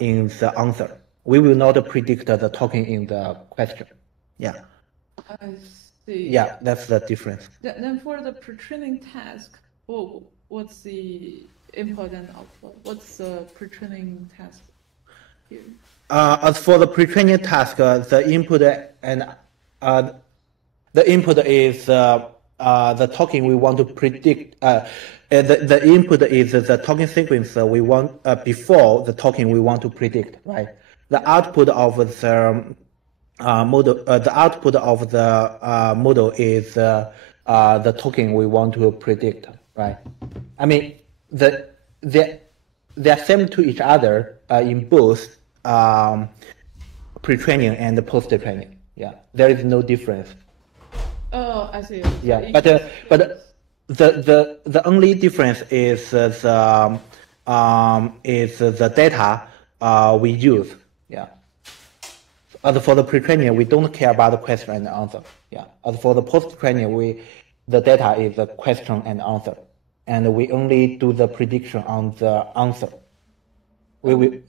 in the answer. We will not predict the talking in the question. Yeah. I see. Yeah, that's the difference. Then for the pre-training task, what's the input and output? What's the pre-training task here? As for the pre-training task, the input is the talking we want to predict. The input is the talking sequence we want before the talking we want to predict, right? The output of the model. The output of the model is the talking we want to predict, right? I mean, they are same to each other in both pre-training and post-training. Yeah, there is no difference. Oh, I see. Yeah, but the only difference is the data we use. Yeah. As for the pre-training, we don't care about the question and answer. Yeah. As for the post-training, the data is the question and answer, and we only do the prediction on the answer. We will,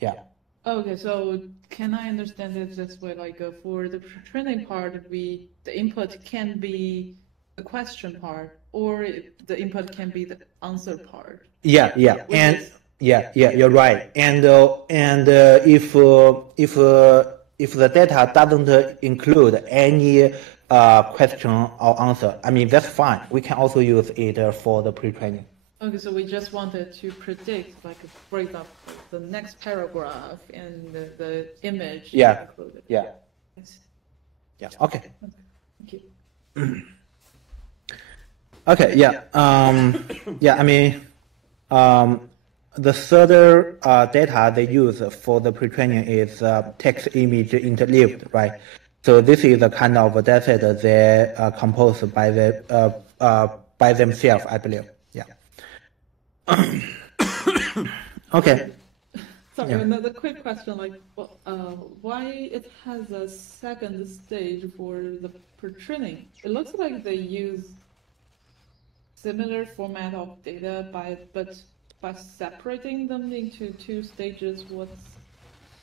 yeah. Okay, so can I understand it this way? Like for the training part, the input can be the question part, or the input can be the answer part. Yeah, and you're right. And if the data doesn't include any question or answer, I mean that's fine. We can also use it for the pre-training. Okay, so we just wanted to predict, like, for example, the next paragraph and the image. Yeah. Included. Yeah. Yes. Yeah. Okay. Thank you. Okay. Yeah. Yeah. I mean, the third data they use for the pre-training is text image interleaved, right? So this is the kind of data that they composed by themselves, I believe. Yeah. Okay. Sorry, Yeah. another quick question, like, why it has a second stage for the pre-training? It looks like they use similar format of data, but by separating them into two stages,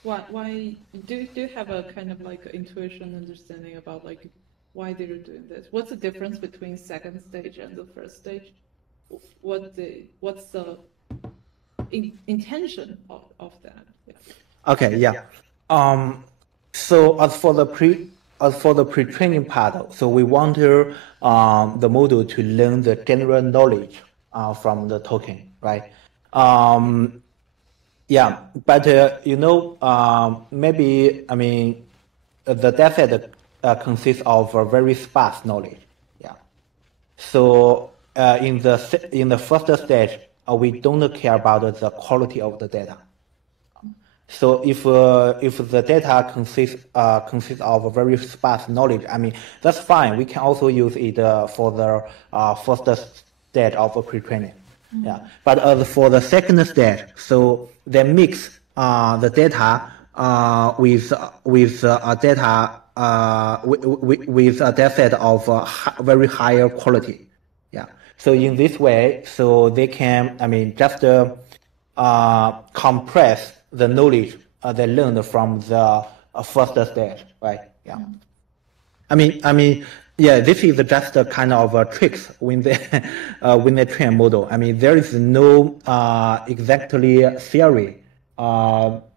why do you have a kind of like intuition understanding about like why they're doing this? What's the difference between second stage and the first stage? What's the intention of that? Yeah. Okay. Yeah. So as for the pre-training part, so we want the model to learn the general knowledge from the token, right? Yeah, but maybe I mean the dataset consists of a very sparse knowledge. Yeah. So in the first stage, we don't care about the quality of the data. So if the data consists of a very sparse knowledge, I mean that's fine. We can also use it for the first stage of pre-training. Mm-hmm. Yeah. But for the second stage, so they mix the data with a dataset of very higher quality. Yeah. So in this way, so they can, I mean, just compress the knowledge they learned from the first stage, right? Yeah. I mean, yeah, this is just a kind of tricks when they train a model. I mean, there is no exactly theory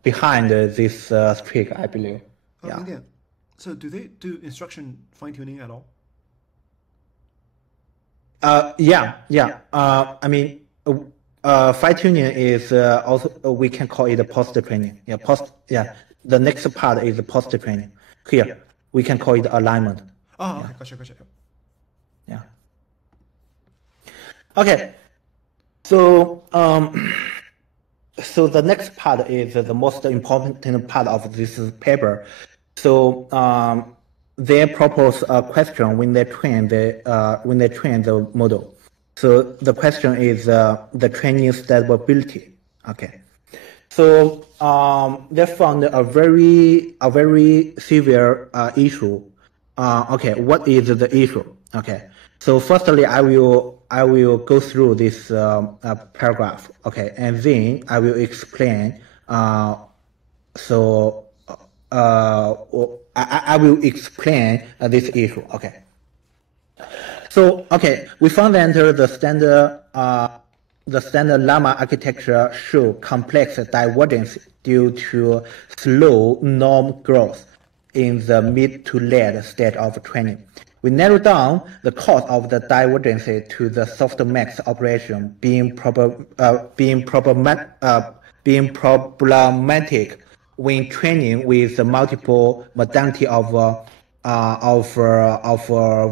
behind this trick, I believe. Yeah. Mingdian, so do they do instruction fine-tuning at all? Yeah. I mean, fine-tuning is also we can call it a post-training. Yeah, the next part is the post-training. Here, we can call it alignment. Oh, okay. Gotcha. Yeah. Okay. So so the next part is the most important part of this paper. So they propose a question when they train the model. So the question is the training stability. Okay. So they found a very severe issue. Okay, what is the issue? Okay. So firstly, I will go through this paragraph. Okay, and then I will explain. I will explain this issue. Okay. So okay, we found that the standard llama architecture show complex divergence due to slow norm growth in the mid to late stage of training. We narrow down the cause of the divergence to the softmax operation being problematic when training with multiple modality of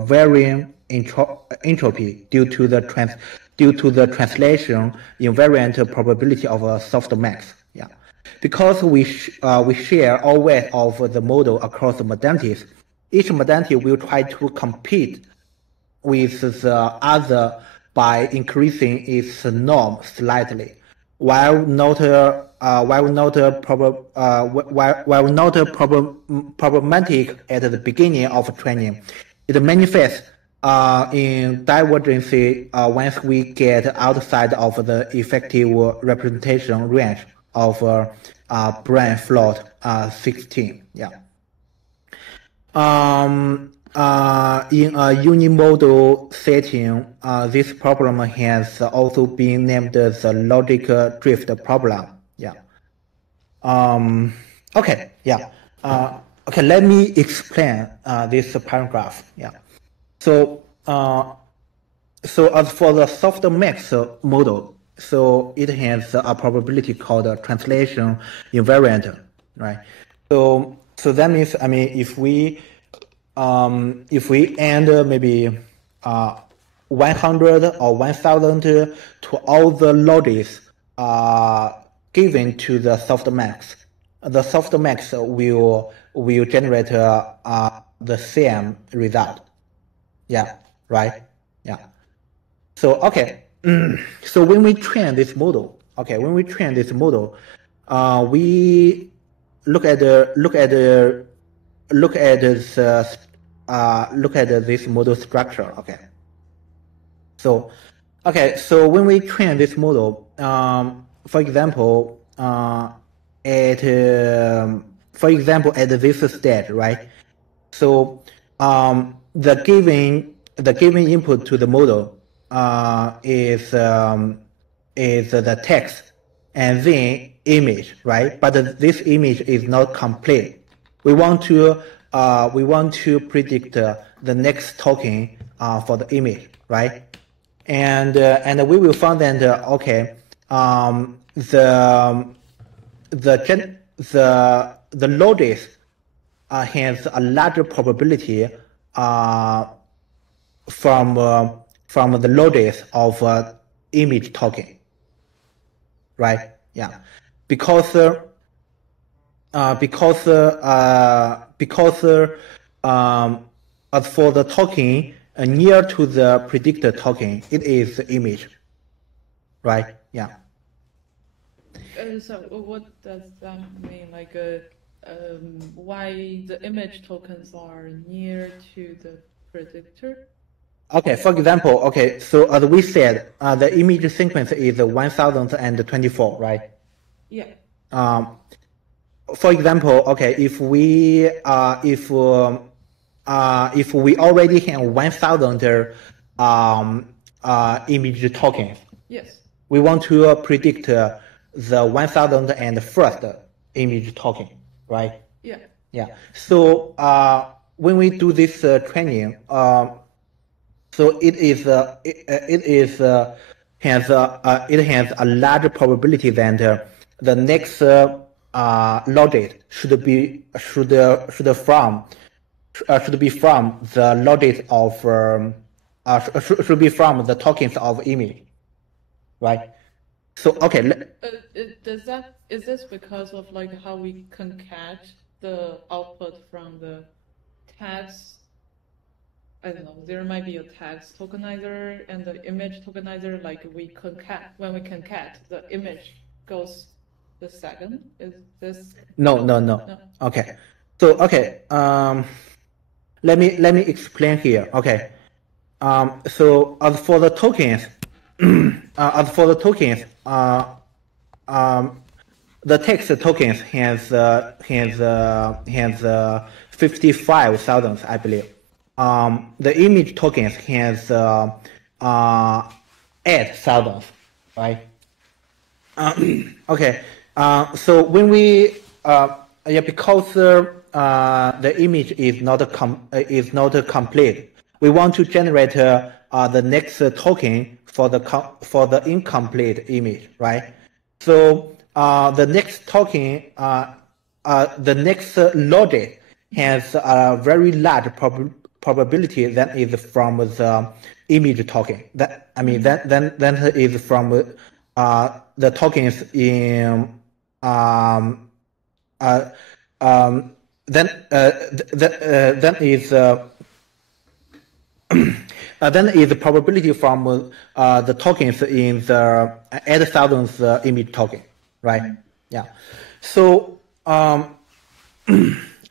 varying entropy due to the translation invariant probability of a softmax. Yeah, because we share all weight of the model across the modalities. Each modality will try to compete with the other by increasing its norm slightly, while not problematic at the beginning of training. It manifests in divergence once we get outside of the effective representation range of brain float 16. Yeah. In a unimodal setting, this problem has also been named the logic drift problem. Yeah. Okay. Yeah. Okay. Let me explain this paragraph. Yeah. So as for the softmax model, so it has a probability called translation invariant, right? So that means, I mean, if we add maybe 100 or 1,000 to all the loads given to the softmax will generate the same result. Yeah, right. Yeah. So okay. So when we train this model, we look at this model structure. Okay. So when we train this model, for example, at this stage, right? So the given input to the model is the text and then image, right? But this image is not complete. We want to predict the next token for the image, right? And we will find that the loads has a larger probability from the loads of image token, right? Yeah, because as for the token near to the predicted token, it is the image, right? Yeah. So what does that mean? Like, why the image tokens are near to the predictor? Okay, for example, okay, so as we said, the image sequence is 1024, right? Yeah. For example, okay, if we already have 1,000 image tokens, yes, we want to predict the 1,001st image token, right? Yeah. Yeah. So when we do this training, so it has a large probability that the next logic should be from the logic of should be from the tokens of image, right? So okay, is this because of like how we concat the output from the text? I don't know. There might be a text tokenizer and the image tokenizer. Like when we concat, the image goes the second. Is this? No. Okay. So okay. Let me explain here. Okay. So as for the tokens, the text tokens has 55,000, I believe. The image tokens has 8,000, right? Okay. So when we because the image is not complete, we want to generate the next token for the incomplete image, right? So the next token, the next logic has a very large probability that is from the image token. That is from the tokens in then is the probability from the tokens in the 8,000 image token, right? Yeah. So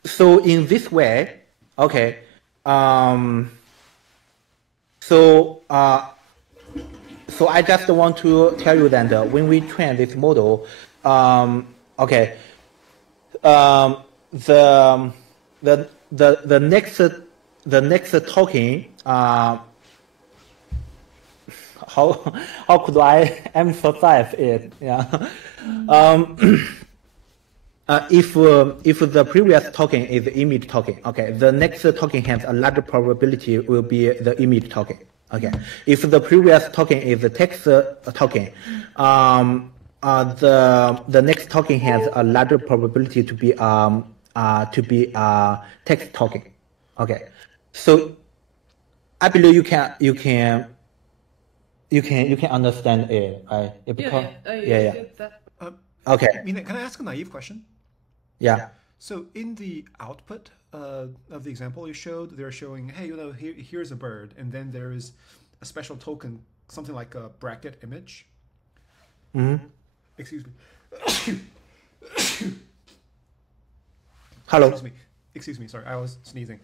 so in this way, okay. So I just want to tell you that when we train this model, okay, the next token, how could I emphasize it? Yeah. If the previous token is the image token, okay, the next token has a larger probability will be the image token. Okay. If the previous token is the text token, the next token has a larger probability to be text token. Okay. So I believe you can understand it, right? Yeah. Okay. Can I ask a naive question? Yeah. So in the output of the example you showed, they're showing, hey, here's a bird, and then there is a special token, something like a bracket image. Mm-hmm. Excuse me. Hello. Excuse me. Sorry, I was sneezing.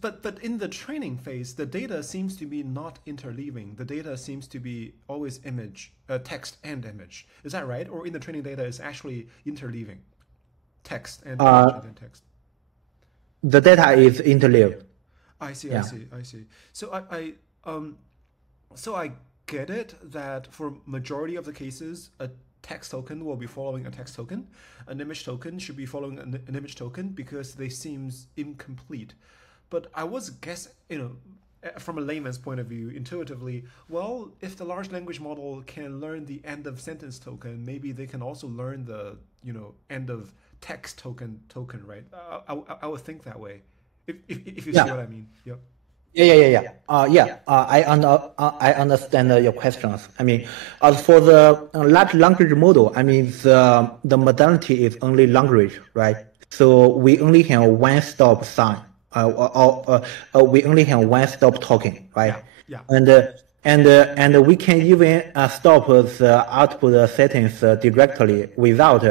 But in the training phase, the data seems to be not interleaving. The data seems to be always text and image. Is that right? Or in the training data is actually interleaving, text and image and then text? The data is interleaved. I see. So I get it that for majority of the cases, a text token will be following a text token. An image token should be following an image token because they seems incomplete. But I was guessing, from a layman's point of view, intuitively, well, if the large language model can learn the end of sentence token, maybe they can also learn the, end of text token, right? I would think that way. If you see what I mean. Yep. Yeah. I understand your questions. I mean, as for the large language model, I mean, the modality is only language, right? So we only have one-stop sign. We only have one-stop token, right? Yeah. And we can even stop the output settings directly without,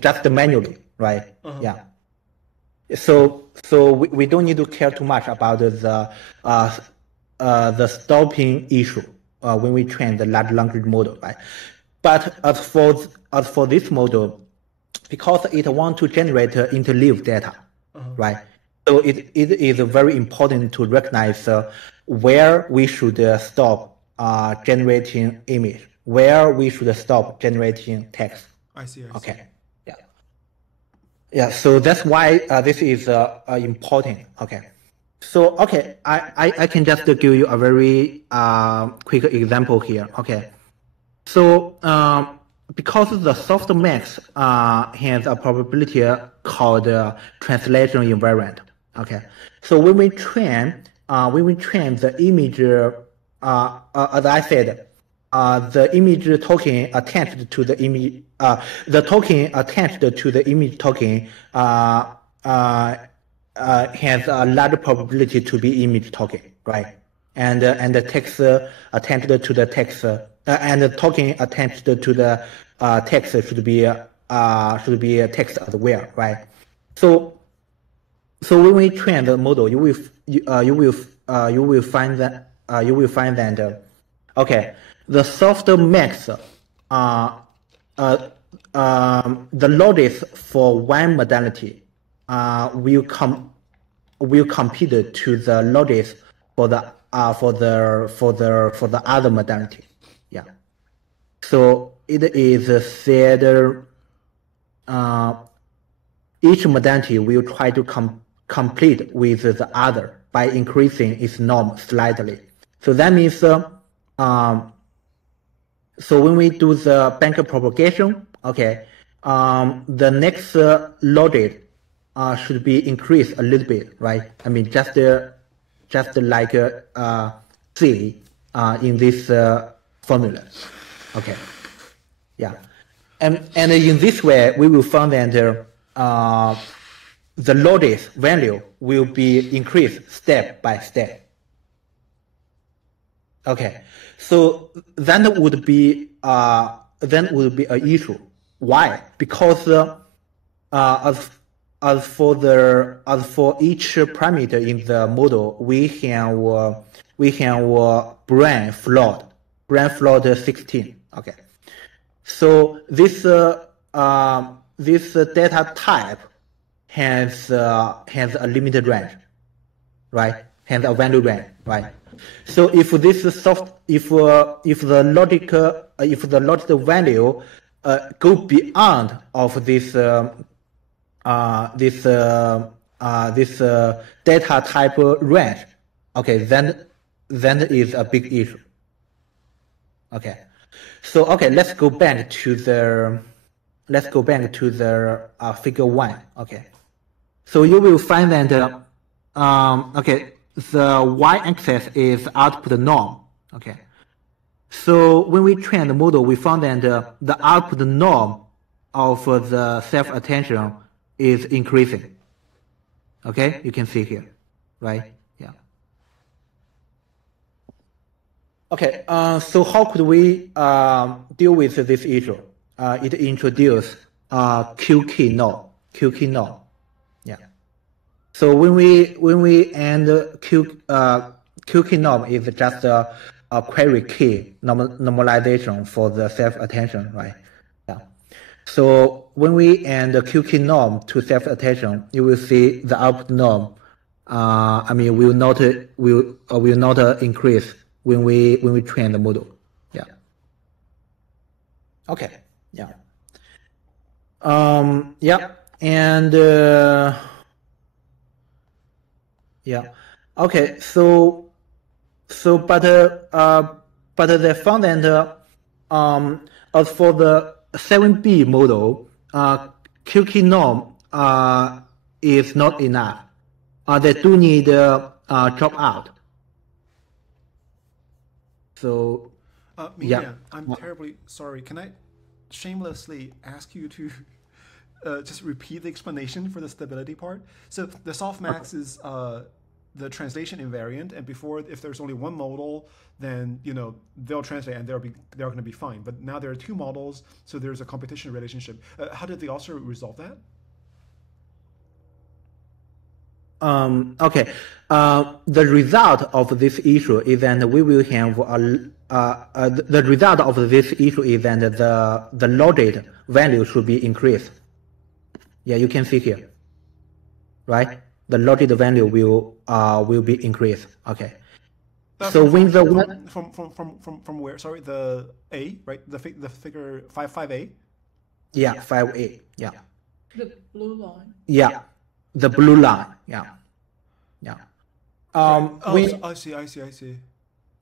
just manually, right? Uh-huh. Yeah. So we don't need to care too much about the stopping issue when we train the large language model, right? But as for this model, because it wants to generate interleaved data, right? So it is very important to recognize where we should stop generating image, where we should stop generating text. I see. Okay. Yeah. So that's why this is important. Okay. So I can just give you a very quick example here. Okay. So because the softmax has a probability called translation invariant. Okay. So when we train the image as I said, the image token attached to the image, the token attached to the image token has a large probability to be image token, right? And the text attached to the text, and the token attached to the text should be a text as well, right? So when we train the model, you will find that okay, the software max the losses for one modality will compete to the losses for the other modality. Yeah. So it is said each modality will try to complete with the other by increasing its norm slightly. So that means so when we do the bank propagation, okay, the next loaded should be increased a little bit, right? I mean, just like C in this formula. Okay, yeah, and in this way we will find that the loaded value will be increased step by step. Okay, so that would be an issue. Why? Because as for each parameter in the model, we have brain float 16. Okay, so this data type has a limited range, right? Has a value range, right? So if this if the logical value go beyond of this data type range, okay, then is a big issue. Okay, so okay, let's go back to the figure 1. Okay, so you will find that okay, the y-axis is output norm. Okay, so when we train the model, we found that the output norm of the self-attention is increasing. Okay, you can see here, right? Yeah. Okay, so how could we deal with this issue? It introduced Q-key norm. Yeah. So when we end Q-key norm is just a query key normalization for the self-attention, right? Yeah. So when we end the Q-key norm to self-attention, you will see the output norm. I mean, will not increase when we train the model. Yeah. Okay. Yeah. Yeah. And yeah. Okay. So but they found that as for the 7B model, Q-key norm is not enough. They do need drop out. So Mingdian, yeah. I'm terribly sorry. Can I shamelessly ask you to just repeat the explanation for the stability part? So the softmax is the translation invariant, and before, if there's only one model, then they'll translate and they're going to be fine. But now there are two models, so there's a competition relationship. How did they also resolve that? Okay. The result of this issue is that we will have the result of this issue is that the loaded value should be increased. Yeah, you can see here, right? The loaded value will be increased. Okay. So when the one from where? Sorry, the A, right? The figure 5A. Yeah, 5A. Yeah. The blue line. Yeah, the blue line. Yeah. Yeah. I see.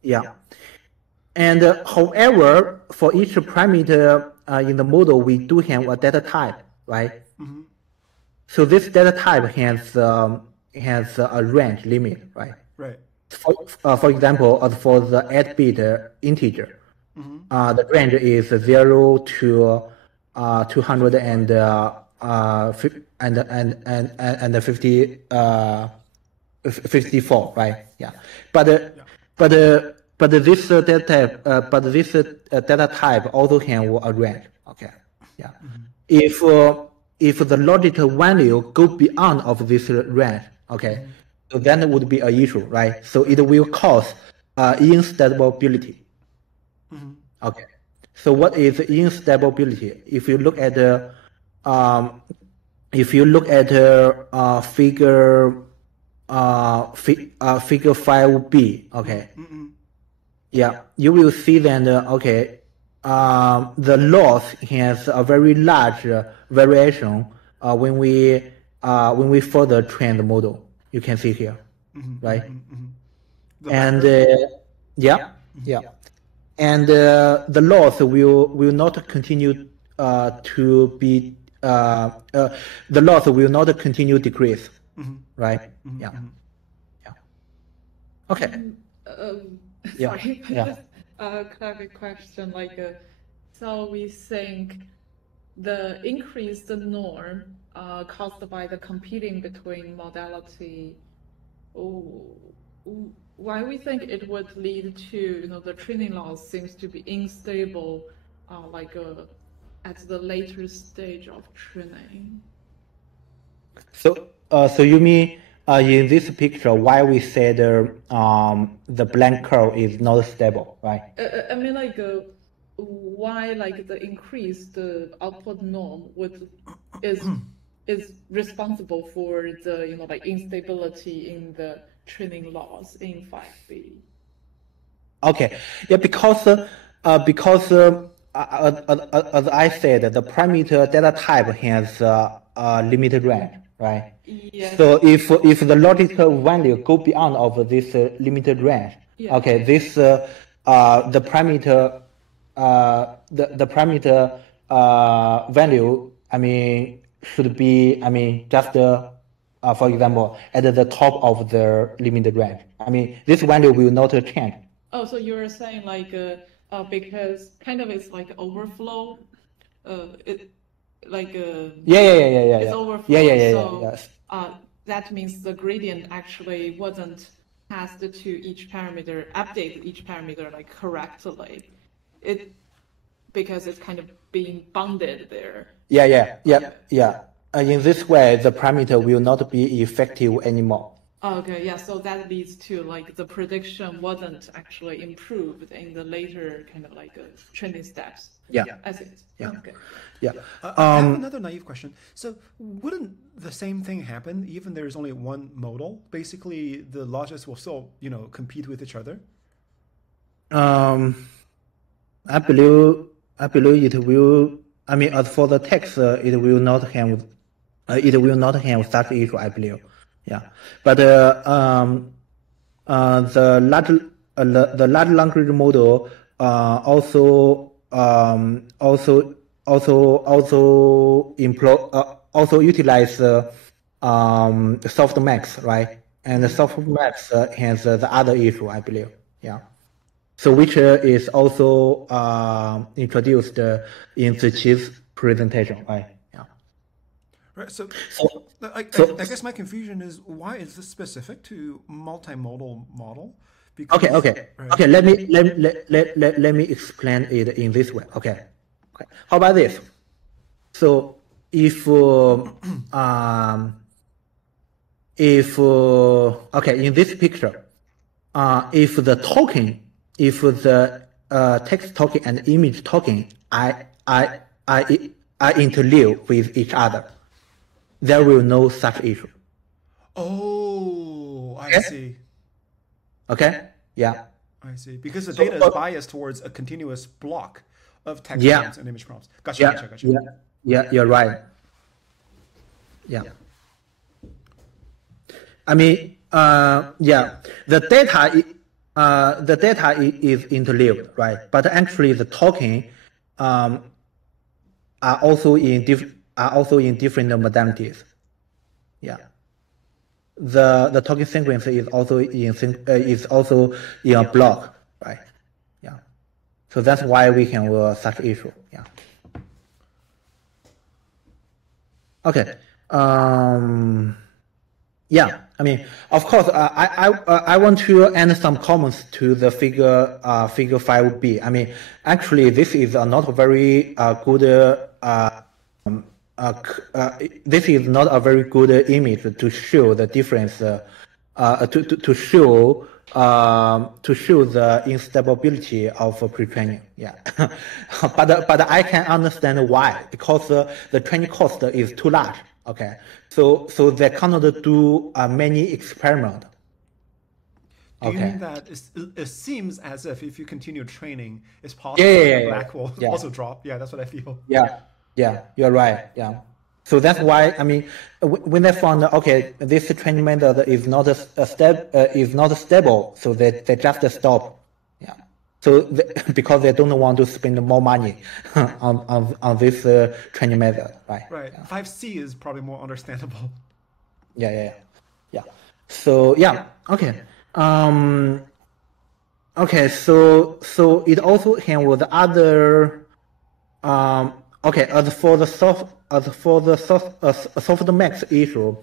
Yeah. And however, for each parameter in the model, we do have a data type, right? Mm-hmm. So this data type has a range limit, right? Right. for example, for the 8-bit integer, the range is 0 to 200 and 54, right? Yeah, but this data type also can have a range. Okay, yeah. If the logical value go beyond of this range, okay, so then it would be an issue, right? So it will cause instability. Okay. So what is instability? If you look at figure 5b, okay, yeah, you will see that the loss has a very large variation when we further train the model. You can see here, right? And yeah. And the loss will not continue to be the loss will not continue decrease, right? Yeah. Okay. Sorry. Yeah. Clarify question. So we think the increased norm caused by the competing between modality. Why we think it would lead to the training loss seems to be unstable, at the later stage of training. So you mean in this picture why we said the blank curve is not stable, right? I mean why the increased output norm is responsible for the instability in the training loss in 5B. Okay, yeah, because as I said, the parameter data type has a limited range, right? Yes. So if the logical value go beyond of this limited range, yeah. Okay, this the parameter value, should be just for example, at the top of the limited range. This value will not change. Oh, so you're saying because kind of it's overflow, it's overflow. Yes. That means the gradient actually wasn't passed to each parameter, update each parameter correctly. Because it's kind of being bounded there. Yeah. In this way, the parameter will not be effective anymore. Okay, yeah, so that leads to the prediction wasn't actually improved in the later kind of training steps. Yeah. I see. Yeah. Okay. Yeah. I have another naive question. So wouldn't the same thing happen even there's only one modal? Basically, the logics will still, compete with each other? I believe it will. As for the text, it will not have such issue, I believe. Yeah, but the large language model also utilize softmax, right? And the softmax has the other issue, I believe. Yeah. So which is also introduced in Ziqi's presentation, right? Yeah. Right. So I guess my confusion is why is this specific to multimodal model? Because, Okay. Right. Okay. Let me explain it in this way. Okay. How about this? So if in this picture, if the text token and image token are interleaved with each other, there will no such issue. Oh, I see. Okay? Yeah. I see. Because the data is biased towards a continuous block of text prompts and image prompts. Gotcha. Yeah, you're right. Yeah. The data is interleaved, right? But actually, the token are also in different modalities. Yeah. the token sequence is also in a block, right? Yeah. So that's why we have such issue. Yeah. Okay. Yeah. I mean, of course, I want to add some comments to the figure 5B. I mean, actually, this is not a very good. This is not a very good image to show the difference. To show the instability of pre-training. Yeah. but I can understand why, because the training cost is too large. Okay. So they cannot do many experiments. Do you mean that it seems as if you continue training, it's possible the black will also drop? Yeah, that's what I feel. Yeah, you're right. Yeah. So that's why, I mean, when they found, okay, this training method is not stable, so they just stop. Yeah. So because they don't want to spend more money on this training method, right? Right. Yeah. 5C is probably more understandable. Yeah. So yeah. Okay. Okay. So it also has other. Okay. As for the softmax issue,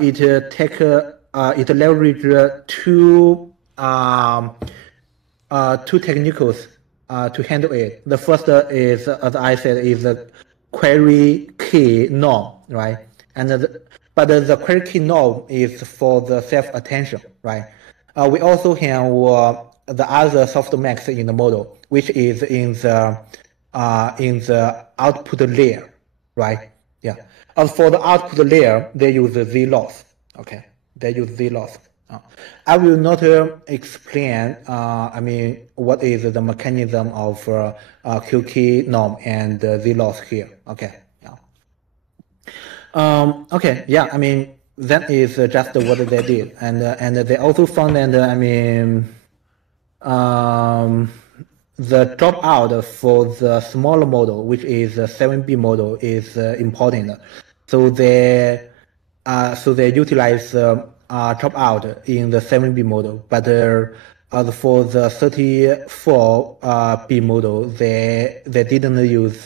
it leverage two techniques to handle it. The first is, as I said, is the query key norm, right? But the query key norm is for the self-attention, right? We also have the other softmax in the model, which is in the output layer, right? Yeah. As for the output layer, they use Z-loss. Okay, they use Z-loss. I will not explain. I mean, what is the mechanism of Q-key norm and Z-loss here? Okay. Yeah. Okay. Yeah. I mean, that is just what they did, and they also found that I mean, the dropout for the smaller model, which is the 7B model, is important. So they utilize dropout in the 7B model, but as for the 34B model, they didn't use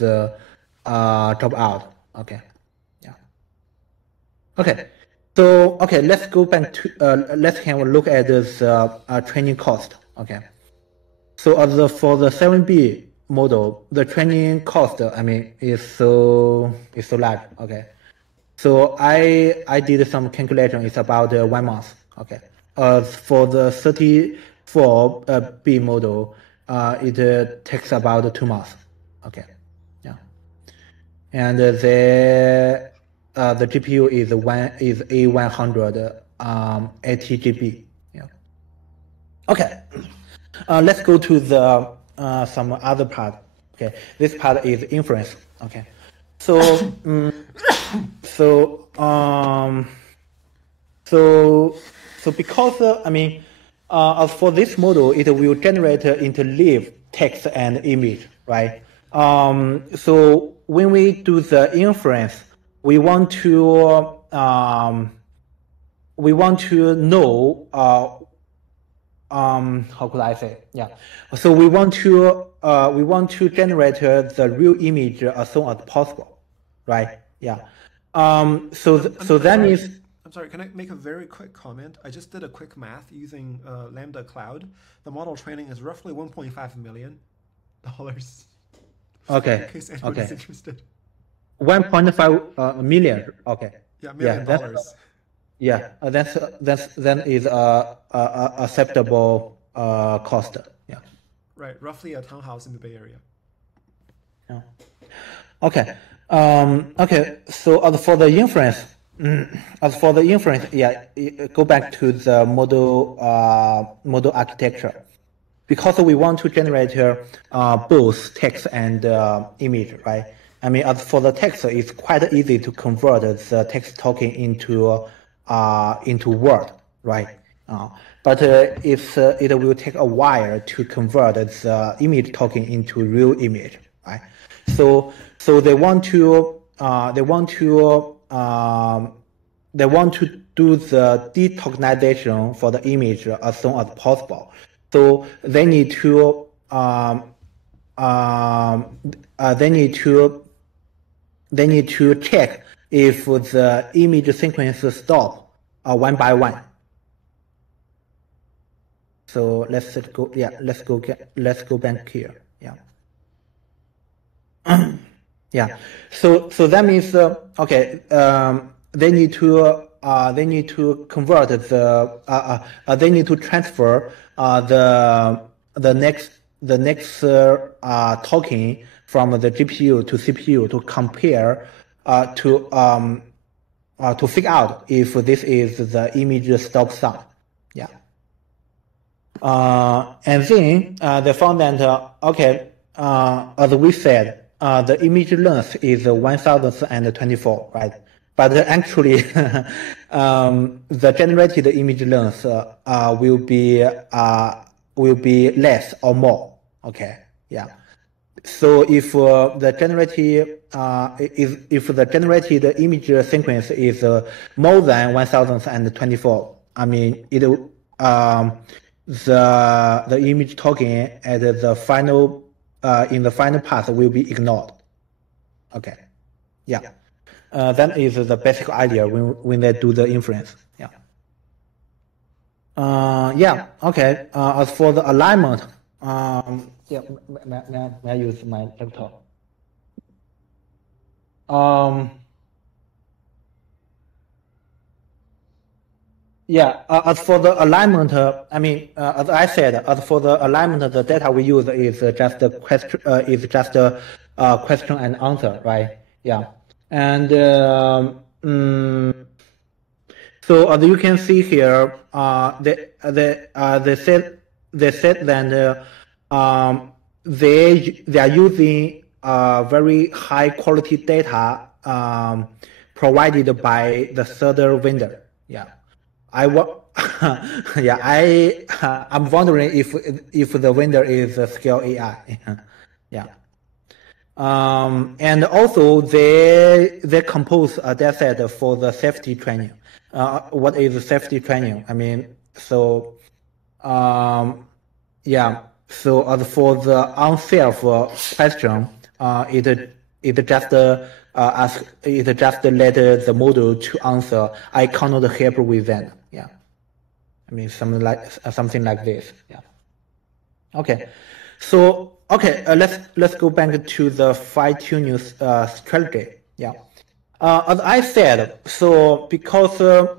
dropout. Okay. Yeah. Okay. So okay, let's go back to let's have a look at this training cost. Okay. So as for the 7B model, the training cost, I mean, is so large. Okay. So I did some calculation. It's about 1 month. Okay. For the 34B model, it takes about 2 months. Okay. Yeah. And the GPU is A100 80GB. Yeah. Okay. Let's go to the some other part. Okay, this part is inference. Okay, so because I mean, as for this model, it will generate interleave text and image, right? So when we do the inference, we want to know. How could I say? Yeah. So we want to generate the real image as soon as possible, right? Yeah. So that means. I'm sorry. Can I make a very quick comment? I just did a quick math using Lambda Cloud. The model training is roughly $1.5 million. Okay. In case anybody's interested. 1.5 million. Okay. Yeah, million dollars. Yeah, that is acceptable cost. Yeah. Right, roughly a townhouse in the Bay Area. Yeah. Okay. Okay. So as for the inference, yeah, go back to the model architecture, because we want to generate both text and image, right? I mean, as for the text, it's quite easy to convert the text token into word, right? But it will take a while to convert the image token into real image, right? So they want to do the detokenization for the image as soon as possible. So they need to check if the image sequence stop one by one. So let's go back here. Yeah. Yeah. So that means they need to convert they need to transfer the next token from the GPU to CPU to compare to figure out if this is the image stop sound. Yeah. And then they found that as we said, the image length is 1024, right? But actually, the generated image length will be less or more. Okay, yeah. So if the generated image sequence is more than 1024, I mean the image token at the final in the final path will be ignored. Okay, yeah. That is the basic idea when they do the inference. Yeah. Yeah. Okay. As for the alignment, yeah. May I use my laptop? Yeah. As for the alignment, I mean, as I said, as for the alignment, the data we use is just a question. Question and answer, right? Yeah. And so as you can see here, they said that they are using very high quality data provided by the third vendor. Yeah, I'm wondering if the vendor is Scale.ai. Yeah. And also they compose a dataset for the safety training. What is safety training? I mean, so yeah. So as for the unsafe question, it just let the model to answer. I cannot help with that. Yeah. I mean something like this. Yeah. Okay. So. Okay, let's go back to the fine-tuning strategy. Yeah, as I said, so because the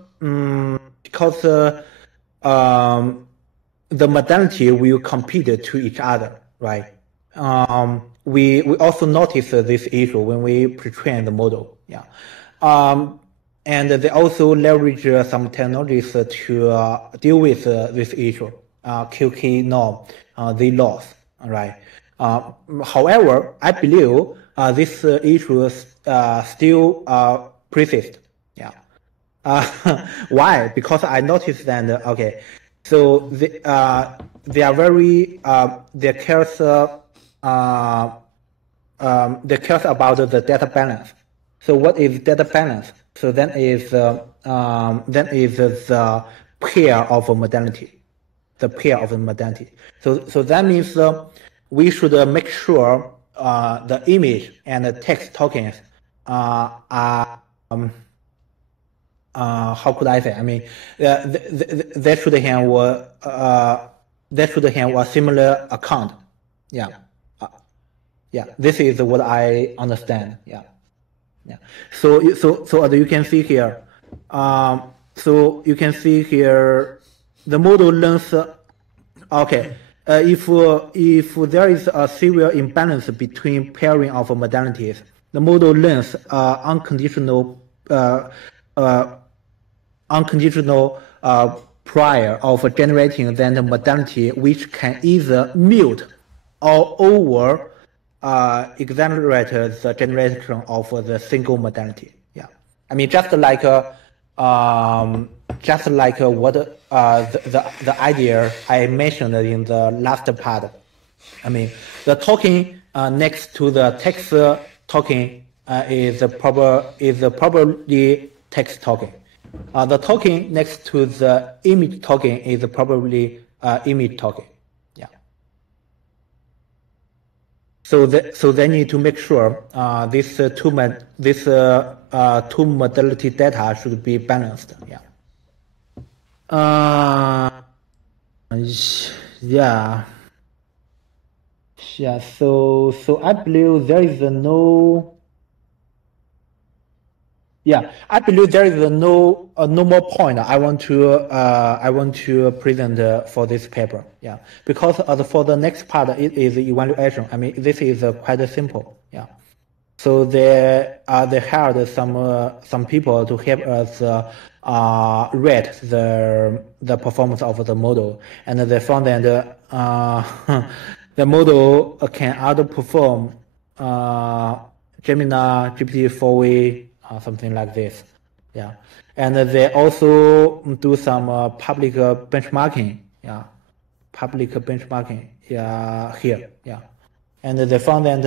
modality will compete to each other, right? We also notice this issue when we pre-train the model. Yeah, and they also leverage some technologies to deal with this issue. QK norm, the loss, right? However, I believe this issue still persist. Yeah. Why? Because I noticed that so they are very they cares about the data balance. So what is data balance? So then is the pair of a modality, the pair of a modality. So that means we should make sure the image and the text tokens are how could I say? I mean, they should have a similar account. Yeah, yeah. This is what I understand. Yeah, yeah. So as you can see here, the model learns. Okay. If there is a serial imbalance between pairing of modalities, the model learns unconditional prior of generating that modality, which can either mute or over exaggerate the generation of the single modality. Yeah, I mean just like what the idea I mentioned in the last part. I mean, the token next to the text token is probably text token, The token next to the image token is probably image token. Yeah. So they need to make sure this two modality data should be balanced. Yeah. Yeah. Yeah. So I believe there is no. Yeah, I believe there is no more point I want to present for this paper. Yeah, because for the next part it is evaluation. I mean, this is quite simple. Yeah, so they hired some people to help us rate the performance of the model, and they found that the model can outperform Gemini, GPT-4a. Something like this, yeah, and they also do some public benchmarking, yeah, here, yeah, and they found that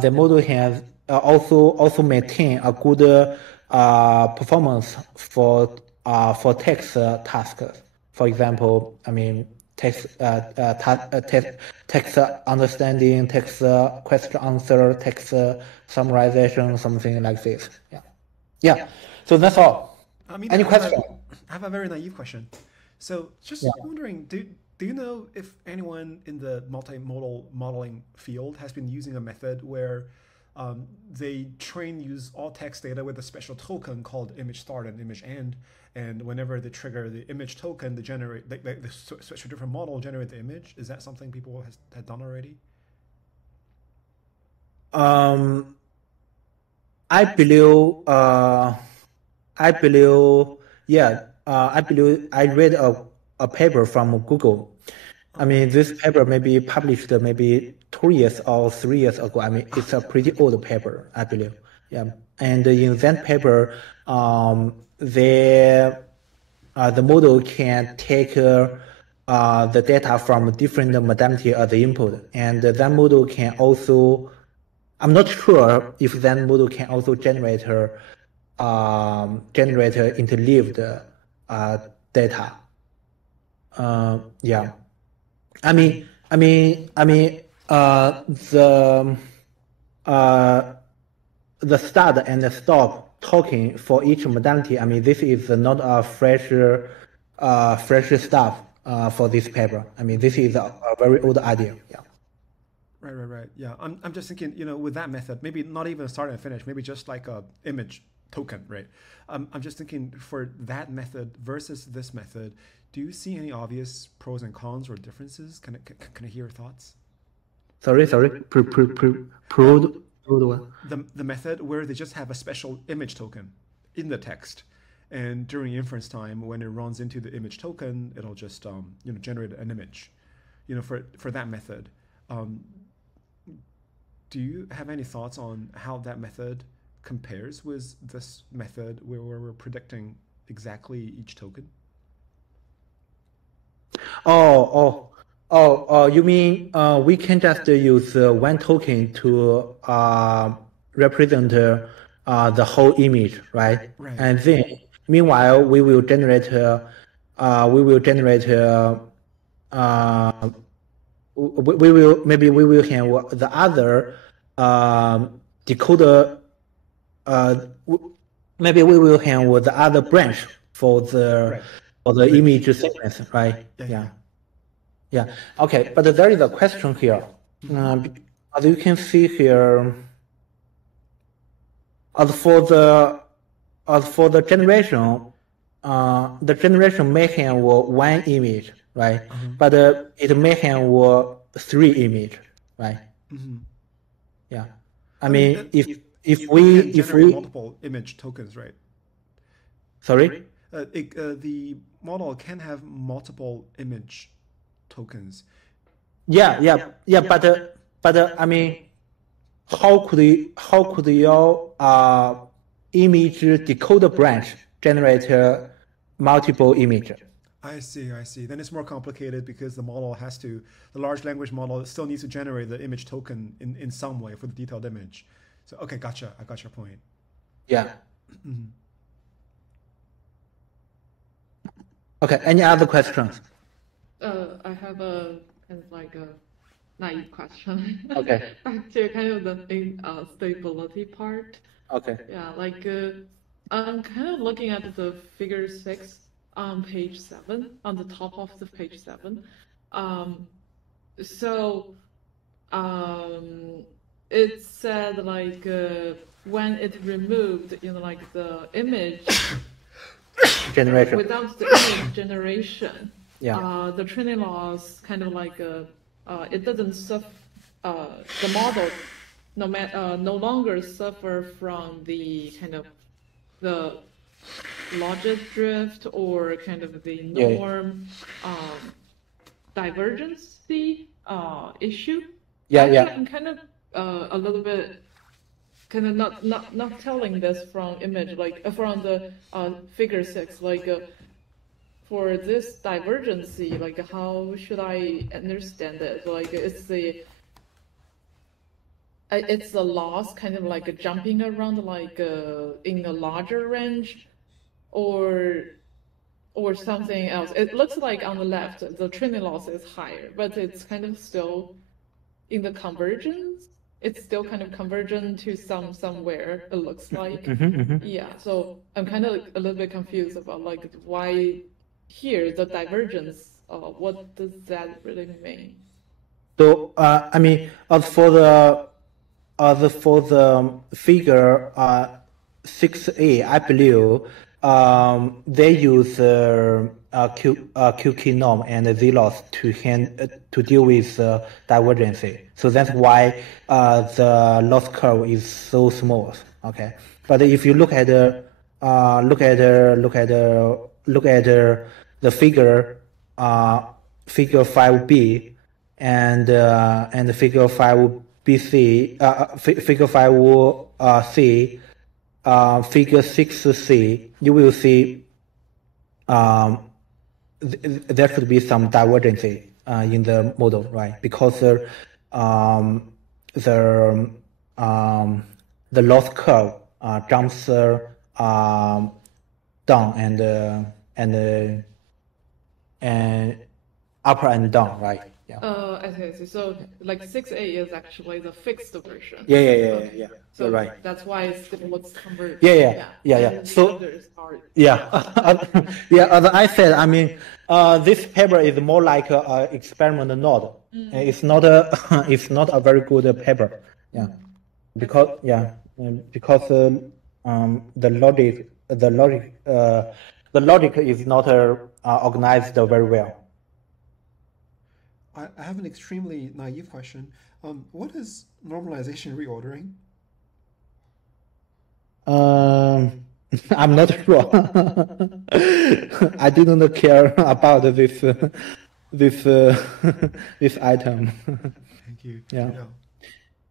the model has also maintain a good performance for text tasks. For example, I mean text understanding, text question answer, text summarization, something like this. Yeah, yeah. So that's all. Any question? I have a very naive question. So just wondering, do you know if anyone in the multimodal modeling field has been using a method where they use all text data with a special token called image start and image end, and whenever they trigger the image token, they generate they switch to a different model, generate the image? Is that something people had done already? I believe I read a paper from Google. I mean, this paper may be published maybe 2 years or 3 years ago. I mean, it's a pretty old paper, I believe. Yeah, and in that paper, the model can take the data from different modality as the input, and that model can also. I'm not sure if that model can also generate interleaved data. Yeah. I mean, the start and the stop token for each modality. I mean, this is not a fresh stuff for this paper. I mean, this is a very old idea. Yeah. Right. Yeah, I'm just thinking, with that method, maybe not even start and finish, maybe just like a image token, right? I'm just thinking for that method versus this method, do you see any obvious pros and cons or differences? Can I hear your thoughts? Sorry. The method where they just have a special image token in the text, and during inference time, when it runs into the image token, it'll just generate an image. For that method. Do you have any thoughts on how that method compares with this method where we're predicting exactly each token? You mean we can just use one token to represent the whole image, right? Right. And then, meanwhile, we will generate we will have the other decoder. Maybe we will have the other branch for the image sequence, right? Yeah. Okay, but there is a question here. As you can see here, as for the generation, the generation may have one image, right? But it may have 3 images, right? Yeah. I mean, if we multiple image tokens, right? Sorry. The model can have multiple image tokens. Yeah. But I mean, how could your image decoder branch generate multiple images? I see. Then it's more complicated because the large language model still needs to generate the image token in some way for the detailed image. So, okay, gotcha. I got your point. Yeah. Yeah. Mm-hmm. Okay. But there is a question here. As for the generation, the generation may have one image, right? But it may have 3 images, right? I mean, if we Okay. Any other questions? I have a kind of like a naive question. Okay. Back to kind of the stability part. Okay. Yeah, like I'm kind of looking at the figure 6 on page 7, on the top of the page 7. So it said like when it removed, like the image Generation. without the image generation, Yeah. the training loss kind of like it doesn't suffer. The model no longer suffer from the kind of the logic drift or kind of the norm divergency issue. Yeah. I'm kind of a little bit kind of not telling this from image, like from the figure 6, like for this divergency, like how should I understand it? Like it's the loss kind of like jumping around like in a larger range or something else. It looks like on the left the training loss is higher, but it's kind of still in the convergence. It's still kind of convergent to somewhere, it looks like. Yeah, so I'm kind of a little bit confused about like why here the divergence, what does that really mean? So I mean, as for the figure 6A, I believe they use QK norm and Z-loss to deal with divergency. So that's why the loss curve is so smooth. Okay, but if you look at the figure 5B and figure 5BC, figure 5C, figure 6C, you will see there should be some divergency in the model, right? Because the loss curve jumps down and upper and down, right? Yeah. I see. So like 6A is actually the fixed version. Yeah. Okay. So you're right. that's why it still looks convergent. Yeah. And So the others are... yeah, as I said, I mean, this paper is more like a experiment node. It's not a very good paper. Yeah, because the logic is not organized very well. I have an extremely naive question. What is normalization reordering? I'm not sure. I didn't care about this item. Thank you.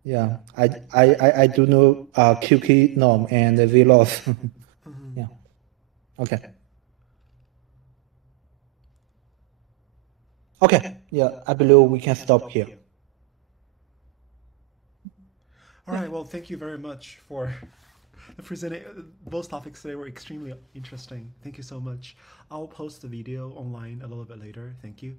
Yeah. I do know QK norm and Z-loss. Yeah. Okay. Yeah, I believe we can stop here. All right. Well, thank you very much for the presenting. Both topics today were extremely interesting. Thank you so much. I'll post the video online a little bit later. Thank you.